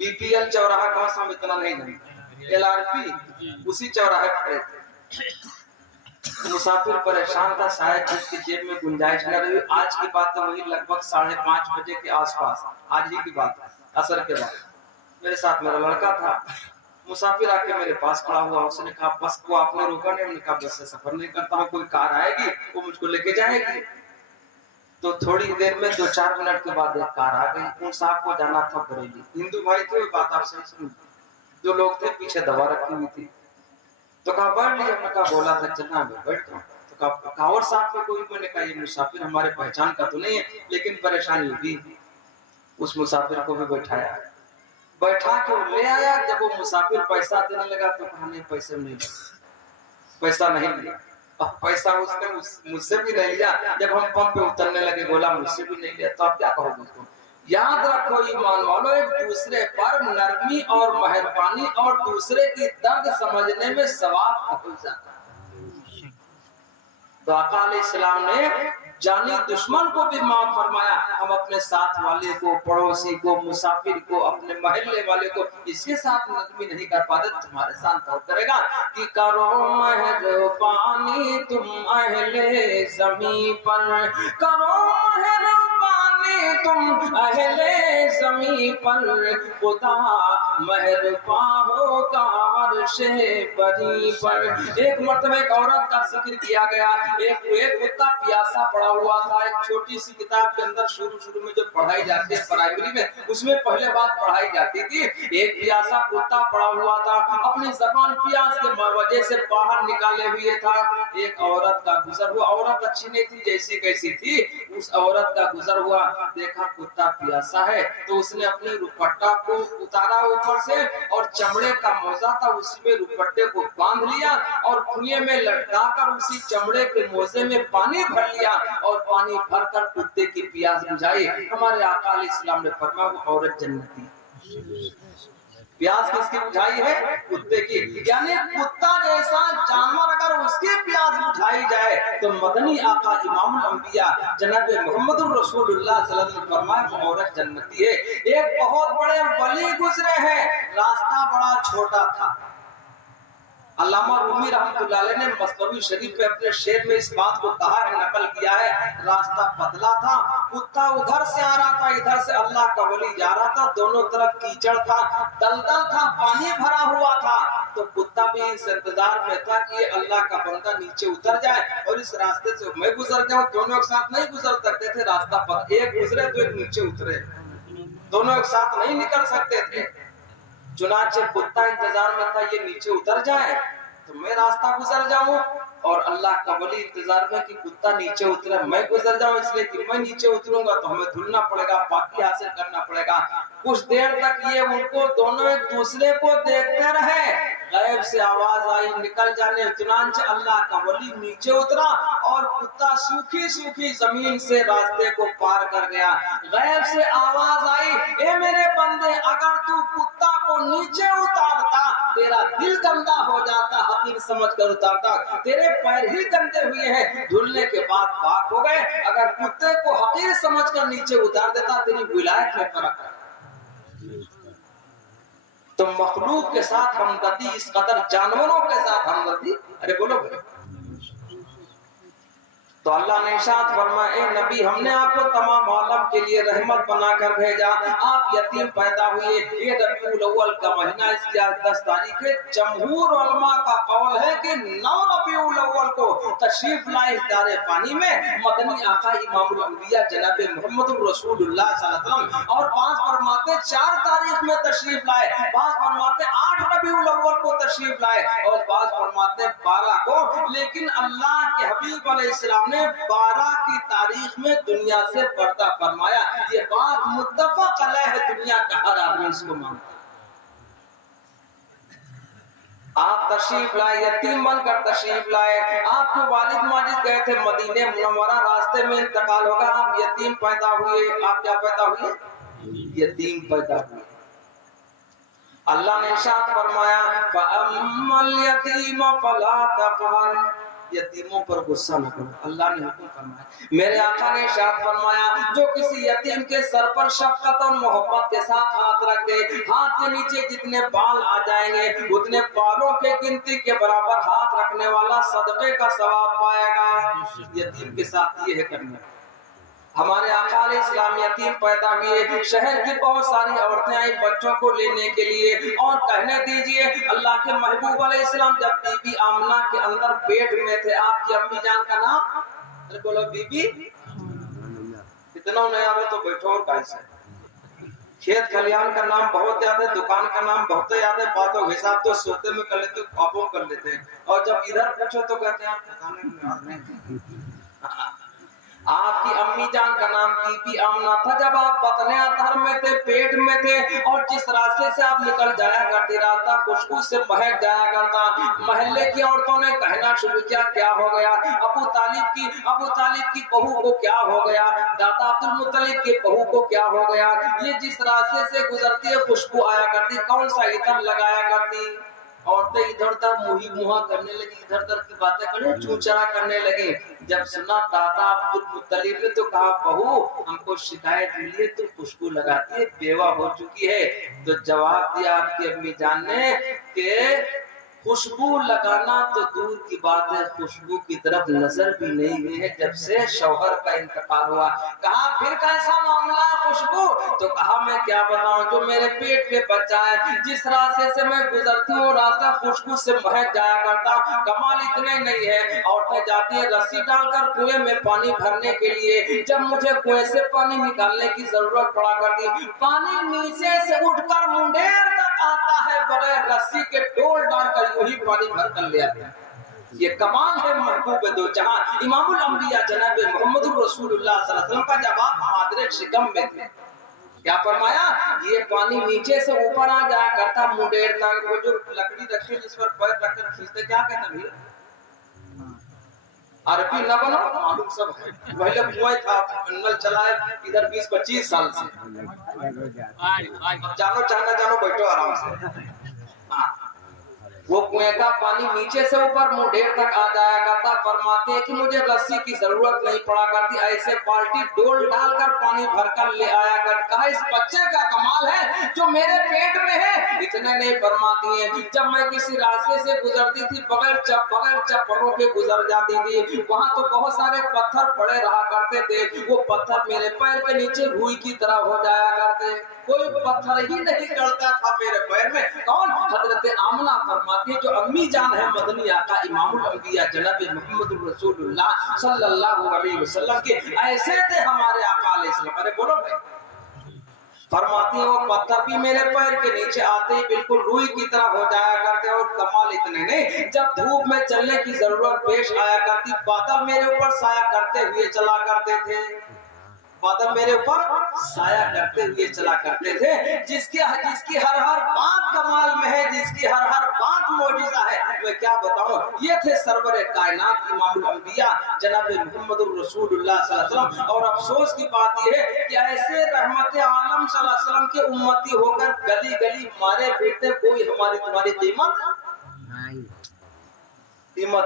बीपीएल चौराहा, कौन सा इतना नहीं जानते, एलआरपी, उसी चौराहे पर थे। मुसाफिर परेशान था, शायद उसकी जेब में गुंजाइश न रही। आज की बात है, वही लगभग 5:30 बजे के आसपास, आज ही की बात है, असर के बाद। मेरे साथ मेरा लड़का था। मुसाफिर आके मेरे पास खड़ा हुआ, उसने कहा बस को आपने रोका नहीं? हमने कहा बस से सफर नहीं करता हूँ, कोई कार आएगी वो मुझको लेके जाएगी। तो थोड़ी देर में 2-4 मिनट के बाद एक कार आ गई। उन साहब को जाना था बरेली, हिंदू भाई थे, बात आप सही सुन। जो लोग थे पीछे दवा रखी हुई थी, तो कहा बैठ लीजिए। हमने कहा बोला था चलना, बैठता हूँ। तो कहा और साथ में कोई? मैंने कहा ये मुसाफिर हमारे पहचान का तो नहीं है, लेकिन परेशानी भी। उस मुसाफिर को भी बैठाया, बैठा के ले आया। जब वो मुसाफिर पैसा देने लगा तो कहा नहीं पैसे नहीं, पैसा नहीं लिया। अब पैसा उसने मुझसे भी नहीं लिया। जब हम पंप पे उतरने लगे बोला मुझसे भी नहीं लिया। तो आप क्या कहोगे उसको? याद रखो ईमान वालों, एक दूसरे पर नरमी और मेहरबानी और दूसरे की दर्द समझने में सवाब पहुंच जाता है। तो आका अलैहिस्सलाम ने जानी दुश्मन को भी माफ फरमाया। हम अपने साथ वाले को, पड़ोसी को, मुसाफिर को, अपने महल्ले वाले को इसके साथ नरमी नहीं कर पाते, तुम्हारे साथ तो करेगा कि करो मेहरबानी तुम अहले ज़मीं पर, करो मेहरबानी तुम अहले ज़मीं पर, खुदा मेहरबान होगा अर्शे बरी पर। एक मर्तबा एक औरत का जिक्र किया गया। एक कुत्ता प्यासा पड़ा हुआ था। एक छोटी सी किताब के अंदर शुरू में जो पढ़ाई जाती है प्राइमरी में, उसमें पहले बात पढ़ाई जाती थी। एक प्यासा कुत्ता पड़ा हुआ था, अपनी जबान प्यास के वजह से बाहर निकाले हुए था। एक औरत का गुजर हुआ। औरत अच्छी नहीं थी, जैसी कैसी थी। उस औरत का गुजर हुआ, देखा कुत्ता प्यासा है तो उसने अपने दुपट्टा को उतारा ऊपर से, और चमड़े का मोजा था उसमें दुपट्टे को बांध लिया और कुएं में लटकाकर उसी चमड़े के मोजे में पानी भर लिया और पानी भरकर कुत्ते की प्यास बुझाई। हमारे आका अलैहिस्सलाम ने फरमाया वो औरत जन्नती। प्यास किसकी बुझाई है? कुत्ते की। यानी कुत्ता जैसा जानवर अगर उसकी प्यास बुझाई जाए तो मदनी आका इमामुल अंबिया जनाब मोहम्मदुर रसूलुल्लाह सल्लल्लाहु अलैहि वसल्लम फरमाए वो औरत जन्नती है। एक बहुत बड़े वली गुजरे हैं, रास्ता बड़ा छोटा था। अल्लामा रूमी रहमतुल्लाह अलैह ने मसनवी शरीफ में अपने शेर में इस बात को कहा है, नकल किया है। रास्ता पतला था, कुत्ता उधर से आ रहा था, इधर से अल्लाह का वली जा रहा था, दोनों तरफ कीचड़ था, दलदल था, पानी भरा हुआ था। तो कुत्ता भी इस इंतजार में था कि ये अल्लाह का बंदा नीचे उतर जाए और इस रास्ते से मैं गुजर जाऊं। दोनों एक साथ नहीं गुजर सकते थे, रास्ता पर एक गुजरे तो एक नीचे उतरे, दोनों एक साथ नहीं निकल सकते थे। चुनाचे कुत्ता इंतजार में था ये नीचे उतर जाए तो मैं रास्ता गुजर जाऊं, और अल्लाह का वली इंतजार में कि कुत्ता नीचे उतरे मैं गुजर जाऊं, इसलिए कि मैं नीचे उतरूंगा तो हमें धुलना पड़ेगा, पाकी हासिल करना पड़ेगा। कुछ देर तक ये उनको दोनों एक दूसरे को देखते रहे। गैब से आवाज आई निकल जाने, चुनांचे अल्लाह का वली नीचे उतरा और कुत्ता सूखी सूखी जमीन से रास्ते को पार कर गया। गैब से आवाज आई, ए मेरे बंदे, अगर तू कुत्ता को नीचे उतारता तेरा दिल गंदा हो जाता, हकीर समझ कर उतारता, तेरे पैर ही गंदे हुए हैं, धुलने के बाद पाक हो गए। अगर कुत्ते को हकीर समझ कर नीचे उतार देता तेरी विलायत में फर्क है। तो मखलूक के साथ हमदर्दी, इस कदर जानवरों के साथ हमदर्दी, अरे बोलो भाई। तो अल्लाह ने इरशाद फरमाया, ए नबी हमने आपको तमाम आलम के लिए रहमत बनाकर भेजा। आप यतीम पैदा हुए, ये रबीउल अव्वल का महीना, इसकी आज 10 तारीख है। जमहूर उलमा का कौल है कि 9 रबीउल अव्वल को तशरीफ लाए इस दारे पानी में मदनी आका इमामुल अंबिया जनाब मोहम्मदुर रसूलुल्लाह सल्लल्लाहु अलैहि वसल्लम। और बात फरमाते 4 तारीख में तशरीफ लाए, बात फरमाते 8 रबीउल अव्वल को तशरीफ लाए, और बात फरमाते 12 को। लेकिन अल्लाह के हबीब अलैहिस्सलाम ने 12 की तारीख में दुनिया से पर्दा फरमाया। ये बात मुत्तफक अलैह है, दुनिया का हर आदमी इसको मानता है। आप तशरीफ लाए, यतीम बनकर तशरीफ लाए, आपके वालिद माजिद गए थे मदीने मुनव्वरा, रास्ते में इंतकाल होगा, आप यतीम पैदा हुए। आप क्या पैदा हुए? यतीम पैदा हुए। अल्लाह ने इरशाद फरमाया, फअम्मल यतीम फला तक़हर, यतीमों पर गुस्सा न करो। अल्लाह ने हुक्म फरमाया, मेरे आका ने इरशाद फरमाया, जो किसी यतीम के सर पर शफकत और मोहब्बत के साथ हाथ रख दे, हाथ के नीचे जितने बाल आ जाएंगे उतने बालों के गिनती के बराबर हाथ रखने वाला सदके का सवाब पाएगा। यतीम के साथ ये है करना। हमारे आका अलैहिस्सलाम यतीम पैदा हुए, शहर की बहुत सारी औरतें आई बच्चों को लेने के लिए, और कहने दीजिए अल्लाह के महबूब अलैहिस्सलाम जब बीबी आमना के अंदर पेट में थे, आपकी अम्मी जान का नाम, अरे बोलो बीबी, इतना नहीं आवे तो बैठो और कैसे। खेत खलियान का नाम बहुत याद है, दुकान का नाम बहुत याद है, बातों हिसाब तो सोते में कर लेते, ख्वाबों कर लेते हैं, और जब इधर पूछो तो कहते हैं पता नहीं। आपकी अम्मी जान का नाम बीबी आमना था। जब आप बतने अतहर में थे, पेट में थे, और जिस रास्ते से आप निकल जाया करती, रास्ता खुशबू से महक जाया करता। महल्ले की औरतों ने कहना शुरू किया, क्या हो गया? अबू तालिब की बहू को क्या हो गया? दादा अब्दुल मुत्तलिब की बहू को क्या हो गया? ये जिस रास्ते से गुजरती है खुशबू आया करती, कौन सा इतर लगाया करती? औरतें इधर उधर मुही मुहा करने लगी, इधर उधर की बातें करने, चूचरा करने लगी। जब सुना दादा अब्दुल मुत्तलिब ने तो कहा, बहू हमको शिकायत मिली है, तो खुशबू लगाती है, बेवा हो चुकी है। तो जवाब दिया आपकी अम्मी जान ने कि खुशबू लगाना तो दूर की बात है, खुशबू की तरफ नजर भी नहीं गई है जब से शौहर का इंतकाल हुआ। कहा फिर कैसा मामला खुशबू? तो कहा मैं क्या बताऊं, जो मेरे पेट में बच्चा है, जिस रास्ते से मैं गुजरती हूँ रास्ता खुशबू से महक जाया करता। कमाल इतने नहीं है, औरतें जाती है रस्सी डालकर कुएं में पानी भरने के लिए, जब मुझे कुएं से पानी निकालने की जरूरत पड़ा करती, पानी नीचे से उठकर मुंडेर तक आता है, बगैर रस्सी के डोल डालकर वही पानी भर कर ले आते हैं। ये कमाल है महबूब दो जहां इमामुल अंबिया जनाब मोहम्मदुर रसूलुल्लाह सल्लल्लाहु अलैहि वसल्लम का जब आप मादरे शिकम में थे, क्या फरमाया? ये पानी नीचे से ऊपर आ जाया करता मुंडेर तक। वो जो लकड़ी रखी जिस पर पैर रखकर खींचते, क्या कहते हैं? अरबी न बनो, मालूम सब है। पहले कुएं था, नल चलाए इधर 20-25 साल से। जानो चाहना जानो, बैठो आराम से। हाँ, वो कुएं का पानी नीचे से ऊपर मुंडेर तक आ जाया करता। फरमाते हैं कि मुझे रस्सी की जरूरत नहीं पड़ा करती, ऐसे बाल्टी डोल डालकर पानी भरकर ले आया करता। इस बच्चे का कमाल है जो मेरे पेट में है। इतने नहीं फरमाती है, जब मैं किसी रास्ते से गुजरती थी बगैर चप्पलों के गुजर जाती थी, वहां तो बहुत सारे पत्थर पड़े रहा करते थे। वो पत्थर मेरे पैर के नीचे रुई की तरह हो जाया करते, कोई पत्थर ही नहीं गड़ता था मेरे पैर में। कौन? हजरत आमना फरमाती, जो अम्मी जान है मदनी आका इमामुल अंबिया जनाब मोहम्मद रसूलुल्लाह सल्लल्लाहु अलैहि वसल्लम के। ऐसे थे हमारे आका अलैहि सलाम। अरे बोलो भाई। फरमाती है वो पत्थर भी मेरे पैर के नीचे आते ही बिल्कुल रुई की तरह हो जाया करते। और कमाल इतने नहीं, जब धूप में चलने की जरूरत पेश आया करती, बादल मेरे ऊपर साया करते हुए चला करते थे। बादल मेरे ऊपर साया करते हुए चला करते थे। जिसकी हर हर बात कमाल में है, जिसकी हर हर बात मौजूदा है। मैं क्या बताऊं, ये थे सरवर कायनात इमामुल अंबिया जनाब मोहम्मद रसूलुल्लाह सल्लल्लाहु अलैहि वसल्लम। और अफसोस की बात यह है कि ऐसे रहमत आलम सल्लल्लाहु अलैहि वसल्लम के उम्मती होकर गली गली मारे फिरते, कोई हमारी तुम्हारी कीमत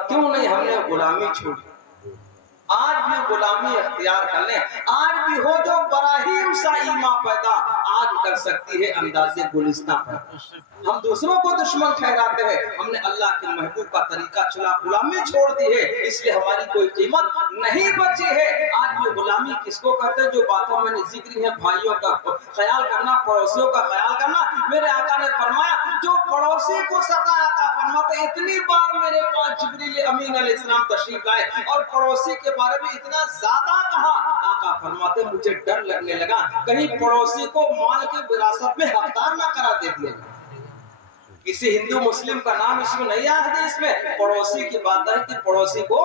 क्यों नहीं? हमने गुलामी छोड़ी। आज भी गुलामी अख्तियार कर लें। आज भी हो जो बराहीम सा ईमा पैदा, आज कर सकती है अंदाज़े गुलिस्तां पैदा। हम दूसरों को दुश्मन ठहराते हैं, हमने अल्लाह के महबूब का तरीका चुना, गुलामी छोड़ दी है, इसलिए हमारी कोई कीमत नहीं बची है। आज भी गुलामी किसको कहते हैं? जो बातों में जिक्र है, भाइयों का ख्याल करना, पड़ोसियों का ख्याल करना। मेरे आका ने फरमाया, जो पड़ोसी को सताया था, फरमाते इतनी बार मेरे पास जिब्रील अमीन अलैहिस्सलाम तशरीफ लाए और पड़ोसी के बारे में इतना ज्यादा कहा। आका फरमाते मुझे डर लगने लगा कहीं पड़ोसी को माल की विरासत में हकदार ना करा दे दिया। किसी हिंदू मुस्लिम का नाम इसमें नहीं आया हदीस में। पड़ोसी की बात है कि पड़ोसी को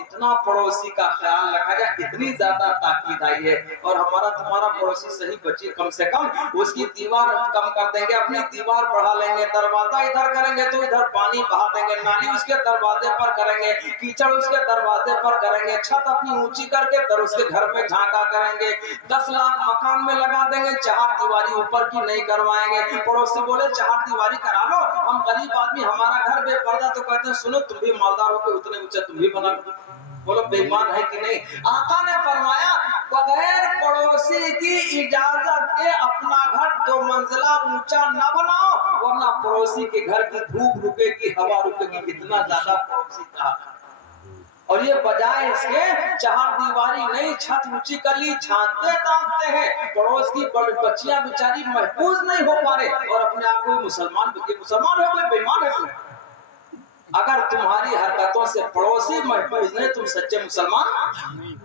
इतना पड़ोसी का ख्याल रखा जाए, इतनी ज्यादा ताकीद आई है। और हमारा तुम्हारा पड़ोसी सही बची, कम से कम उसकी दीवार कम कर देंगे, अपनी दीवार बढ़ा लेंगे, दरवाजा इधर करेंगे तो इधर पानी बहा देंगे, नाली उसके दरवाजे पर करेंगे, कीचड़ उसके दरवाजे पर करेंगे, छत अपनी ऊंची करके तर उसके घर में झांका करेंगे, 10 लाख मकान में लगा देंगे, 4 दीवारी ऊपर की नहीं करवाएंगे। पड़ोसी बोले 4 दीवारी करा लो, हम गरीब आदमी, हमारा घर बेपर्दा, तो कहते हैं सुनो तुम भी मालदार हो के उतने ऊंचे तुम भी बना लो। बोलो बेईमान है कि नहीं? आका ने फरमाया बगैर पड़ोसी की इजाजत के अपना घर 2 मंजिला ऊंचा न बनाओ, वरना पड़ोसी के घर की धूप रुकेगी, हवा रुकेगी। कितना ज्यादा पड़ोसी का। और ये बजाय इसके 4 दीवारी नहीं, छत ऊंची कर ली, छांटते ताकते हैं। पड़ोस की बच्चियां बेचारी महफूज नहीं हो पा रहे और अपने आप को मुसलमान हो गए, बेईमान है। अगर तुम्हारी हरकतों से पड़ोसी महफूज नहीं, तुम सच्चे मुसलमान।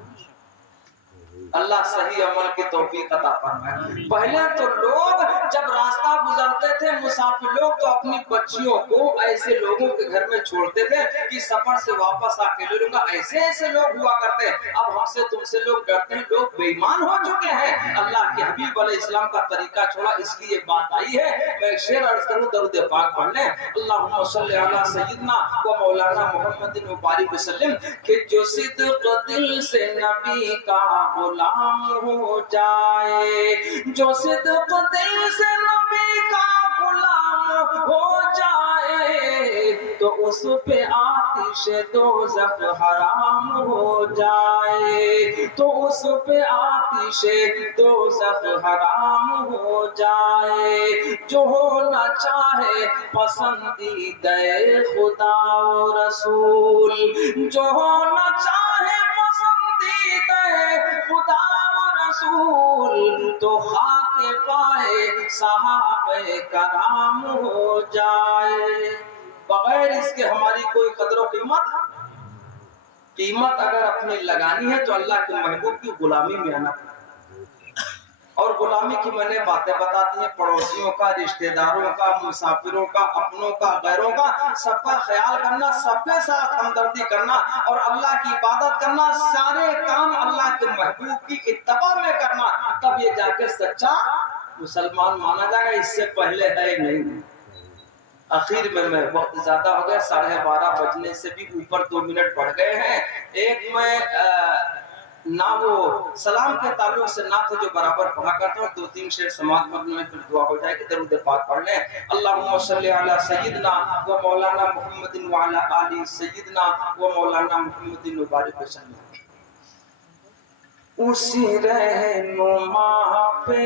अल्लाह सही अमल की तौफीक अता फरमाए। पहले तो लोग जब रास्ता गुजरते थे मुसाफिर लोग, तो अपनी बच्चियों को ऐसे लोगों के घर में छोड़ते थे कि सफर से वापस आके ले लूंगा। ऐसे लोग हुआ करते हैं। अब हमसे तुमसे लोग डरते हैं, लोग बेईमान हो चुके हैं। अल्लाह के हबीब अलैहिस्सलाम का तरीका छोड़ा, इसलिए बात आई है। मैं एक शेर अर्ज करूं, दरूद पाक पढ़ लें। अल्लाहुम्मा सल्ली अला सय्यिदना व मौलाना मुहम्मदिन व बारिक वसल्लम। कि जो सिद्क़ दिल से नबी का गुलाम हो जाए, जो सिद्क़ दिल से नबी का गुलाम हो जाए, तो उस पे आतिश दोज़ख हराम हो जाए, तो उस पे आतिश दोज़ख हराम हो जाए। जो होना चाहे पसंदीदा खुदा और रसूल, जो होना चाहे खुदा व रसूल, तो खाके पाए सहाबे कराम हो जाए। बगैर इसके हमारी कोई कदर और कीमत अगर अपनी लगानी है तो अल्लाह के महबूब की गुलामी में आना। और गुलामी की मैंने बातें बताती हैं, पड़ोसियों का, रिश्तेदारों का, मुसाफिरों का, अपनों का, गैरों का, सबका ख्याल करना, सबके साथ हमदर्दी करना और अल्लाह की इबादत करना, सारे काम अल्लाह के महबूब की इत्तबा में करना, तब ये जाके सच्चा मुसलमान माना जाएगा। इससे पहले है नहीं। आखिर में मैं वक्त ज्यादा हो गया, 12:30 बजने से भी ऊपर 2 मिनट बढ़ गए हैं। ایک میں نہ وہ سلام کے تعلق سے نہ تو جو برابر پڑھا کرتا ہوں، 2-3 شعر سماعت کرنے میں پھر دعا ہو جائے گی، درود پاک پڑھ لیں۔ اللہم صلی علی سیدنا و مولانا محمد وعلی آل سیدنا و مولانا محمد وبارک وسلم۔ اسی رہنما پہ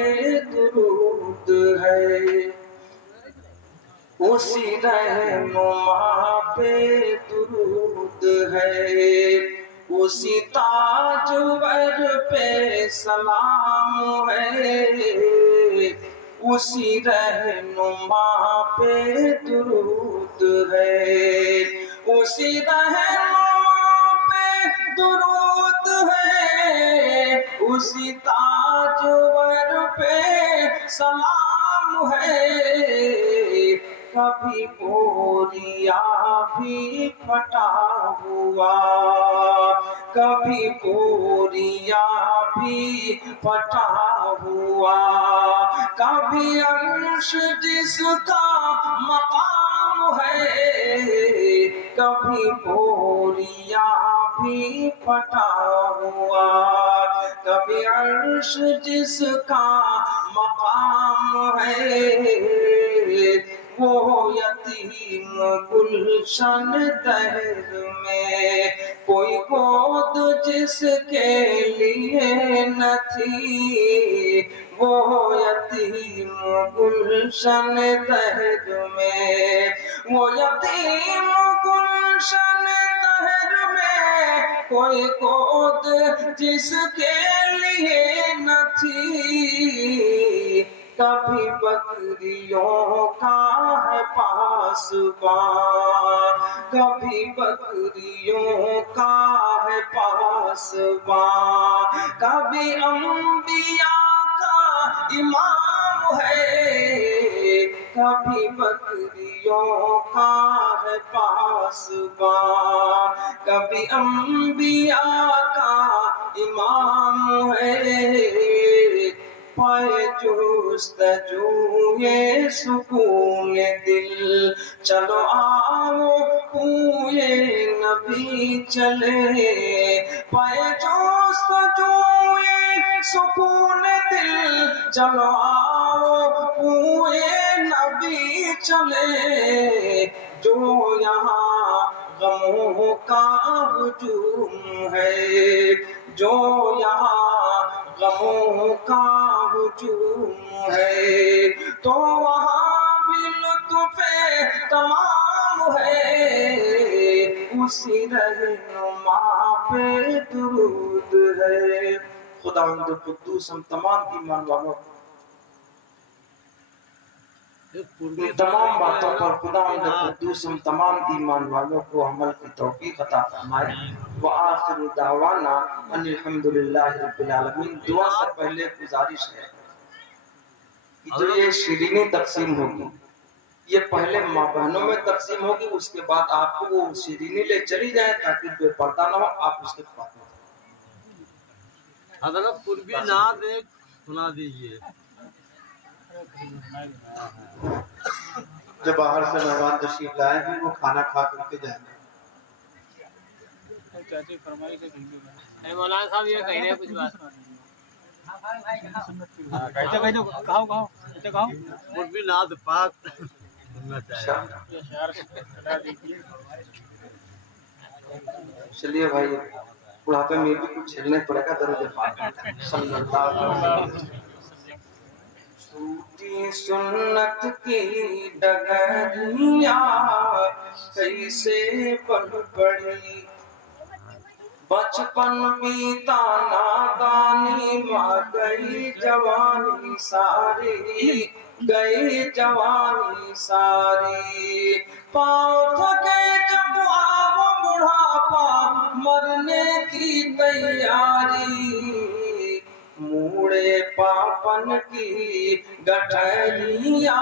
درود ہے، اسی رہنما پہ درود ہے، اسی تاجور پہ سلام ہے، اسی رہنما پہ درود ہے، اسی رہنما پہ درود ہے، اسی تاجور پہ سلام ہے، کبھی بوریا بھی پھٹا ہوا، کبھی بوریا بھی پھٹا ہوا، کبھی عرش جس کا مقام ہے، کبھی بوریا بھی پھٹا ہوا، کبھی عرش جس کا مقام ہے، وہ یتیم گلشن دہر میں کوئی گود جس کے لیے نہ تھی، وہ یتیم گلشن دہر میں، وہ یتیم گلشن دہر میں کوئی گود جس کے لیے نہ تھی، کبھی بکریوں کا ہے پاسباں، کبھی بکریوں کا ہے پاسباں، کبھی انبیاء کا امام ہے، کبھی بکریوں کا ہے پاسباں، کبھی انبیاء کا امام ہے، پائے جستجوئے سکون دل چلو آؤ کوئے نبی چلے، پائے جستجوئے سکون دل چلو آؤ کوئے نبی چلے، جو یہاں غموں کا ہجوم ہے، جو یہاں غموں کا ہجوم ہے، تو وہاں بھی لطف تمام ہے، اسی رہنما پہ درود ہے۔ خداوند قدوس ہم تمام ایمان والوں ان تمام باتوں پر خداوند قدوس ہم تمام ایمان والوں کو عمل کی توفیق عطا فرمائے۔ وآخر دعوانا ان الحمدللہ رب العالمین۔ دعا سے پہلے گزارش ہے کہ جو یہ شیرینی تقسیم ہوگی یہ پہلے ماں بہنوں میں تقسیم ہوگی، اس کے بعد آپ کو وہ شیرینی لے چلی جائے تاکہ بے پردہ نہ ہو، آپ اس کے پاس حضرت قربی نعت ایک سنا دیجئے۔ جو باہر سے مہمان تشریف لائے ہیں وہ کھانا کھا کر کے جائیں گے۔ مولانا صاحب یہ کہہ رہے ہیں کچھ بات، قربی نعت پاک سننا چاہیے۔ چلیے بھائی، بڑھاپے میں بھی کچھ جھیلنے پڑے گا، درود پاک صلی اللہ علیہ وسلم۔ چھوٹی سنت کی ڈگریاں کیسے بڑھ پڑی، بچپن بیتا نادانی ماں گئی جوانی ساری، گئی جوانی ساری، پاؤں تھکے جب آؤ بڑھاپا مرنے کی تیاری، موڑ बूढ़े पापन की गठरिया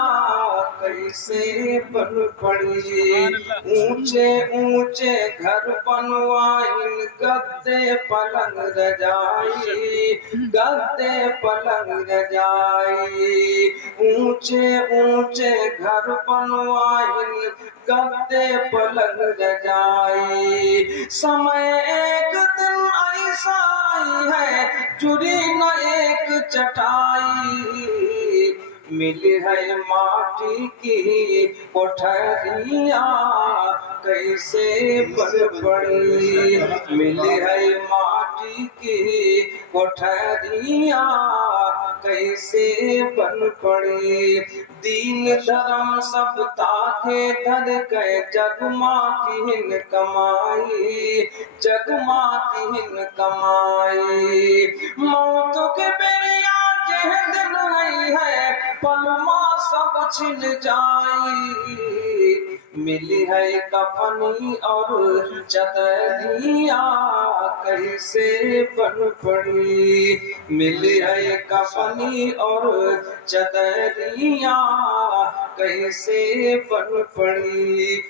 कैसे बन पड़ी। ऊंचे ऊंचे घर बनवाइन गद्दे पलंग रजाई, गद्दे पलंग रजाई। ऊंचे ऊंचे घर बनवाइन गद्दे पलंग रजाई। समय एक दिन ऐसा आई है जुड़ी न एक चटाई, मिली है माटी की कोठरिया कैसे बन पड़ी। मिली है माटी की कोठरिया कैसे बन पड़ी। दीन धर्म सब ताके धर गए जगमा की हिन कमाई, जगमा की हिन कमाई। मौत के बेरिया जह दिन नहीं है पलमा सब छिन जाई, मिली है कफनी और चदरिया कैसे बन पड़ी। मिली है कफनी और चदरिया कैसे बन पड़ी।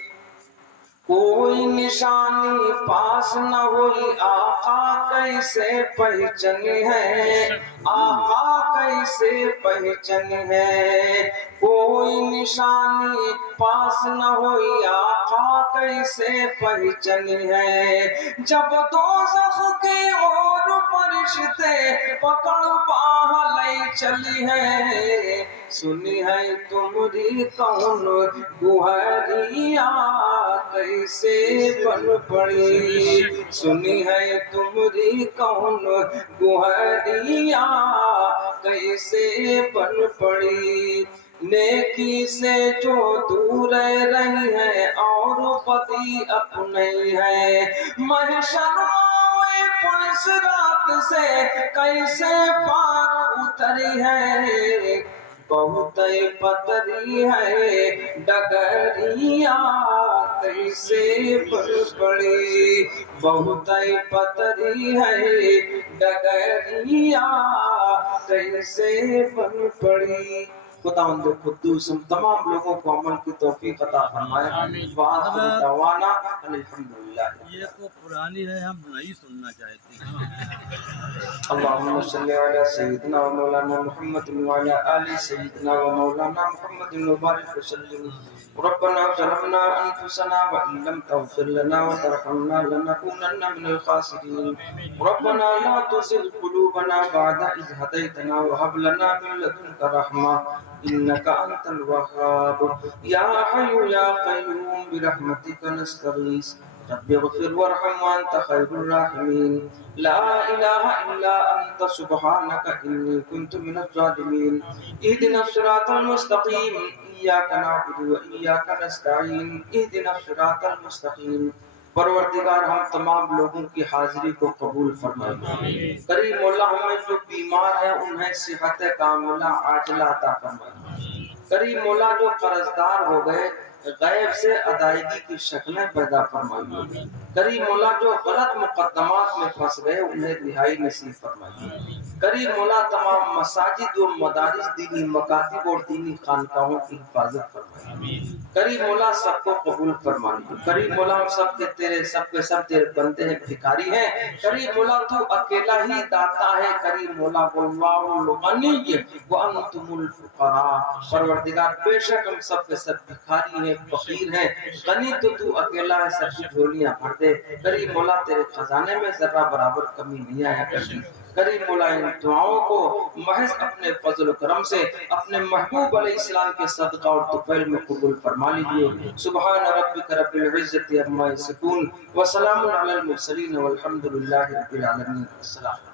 कोई निशानी पास न हुई आका कैसे पहचान है, आका कैसे पहचान है। कोई निशानी पास न हुई आका कैसे पहचान है। जब दोज़ख के और फरिश्ते पकड़ बाह ले चली है, सुनी है तुम्हारी कौन गुहरिया कैसे बन पड़ी। सुनी है तुम्हारी कौन गुहरिया कैसे बन पड़ी। नेकी से जो दूर रही है और पति अपने है, महशर में पुलिस रात से कैसे पार उतरी है। बहुत पतरी है डगरिया कैसे बन पड़ी। बहुत पतरी है डगरिया कैसे बन पड़ी। खुदावंद खुद्दूस हम तमाम लोगों को अमल की तौफीक अता फरमाए। वाहिर दवाना अल्हम्दुलिल्लाह। ये तो पुरानी है, हम नहीं सुनना चाहते। अल्लाहुम्मा सल्ली अला सय्यिदिना व मौलाना मुहम्मद व अला आलि सय्यिदिना व मौलाना मुहम्मद व बारिक वसल्लिम। रब्बना ज़लमना अनफुसना व इन लम तग़फिर लना व तरहमना लनकूनन्ना मिनल ख़ासिरीन। रब्बना ला तुज़िग़ क़ुलूबना बअद इज़ हदैतना व हब लना मिन लदुनका रहमा इन्नका अंतल वह्हाब। या हय्यु या क़य्यूम बिरहमतिका नस्तगीस रब्बि इग़फिर वरहम व अंत खैरुर राहिमीन। ला इलाहा इल्ला अंत सुब्हानका इन्नी कुन्तु मिनज़ ज़ालिमीन। इहदिनस सिरातल मुस्तक़ीम इय्याका नअबुदु व इय्याका नस्तईन इहदिनस सिरातल मुस्तक़ीम। परवरदिगार हम तमाम लोगों की हाजिरी को कबूल फरमाए। करीम मौला हमें जो बीमार है उन्हें सेहत कामिला आजिला अता फरमाए। करीम मौला जो कर्जदार हो गए गैब से अदायगी की शक्लें पैदा फरमाइए। करीम मौला जो गलत मुकद्दमात में फंस गए उन्हें रिहाई नसीब फरमाइए। करीम मौला तमाम मसाजिद और मदारिस दीनी मकातिब और दीनी खानकाहों की हिफाजत फरमाइए। करीम मौला सबको कबूल फरमाइए। करीम मौला हम सब के तेरे सबके सब तेरे बंदे हैं, भिखारी हैं। करीम मौला तू अकेला ही दाता है। करीम मौला वल्लाहुल गनी व अंतुमुल फुकरा। परवरदिगार बेशक हम सब के सब भिखारी हैं, फकीर हैं। गनी तो तू अकेला है, सबकी झोलियां भर दे। करीम मौला तेरे खजाने में जर्रा बराबर कमी नहीं आया करती। करीम मौला इन दुआओं को महज अपने फजल करम से अपने महबूब अलैहिस्सलाम के सदका और तुफैल में कबूल फरमा लीजिए। सुभान रब्बिक रब्बिल इज्जति अम्मा यसिफून व सलामुन अलल मुरसलीन वल्हम्दुलिल्लाहि रब्बिल आलमीन। अस्सलाम।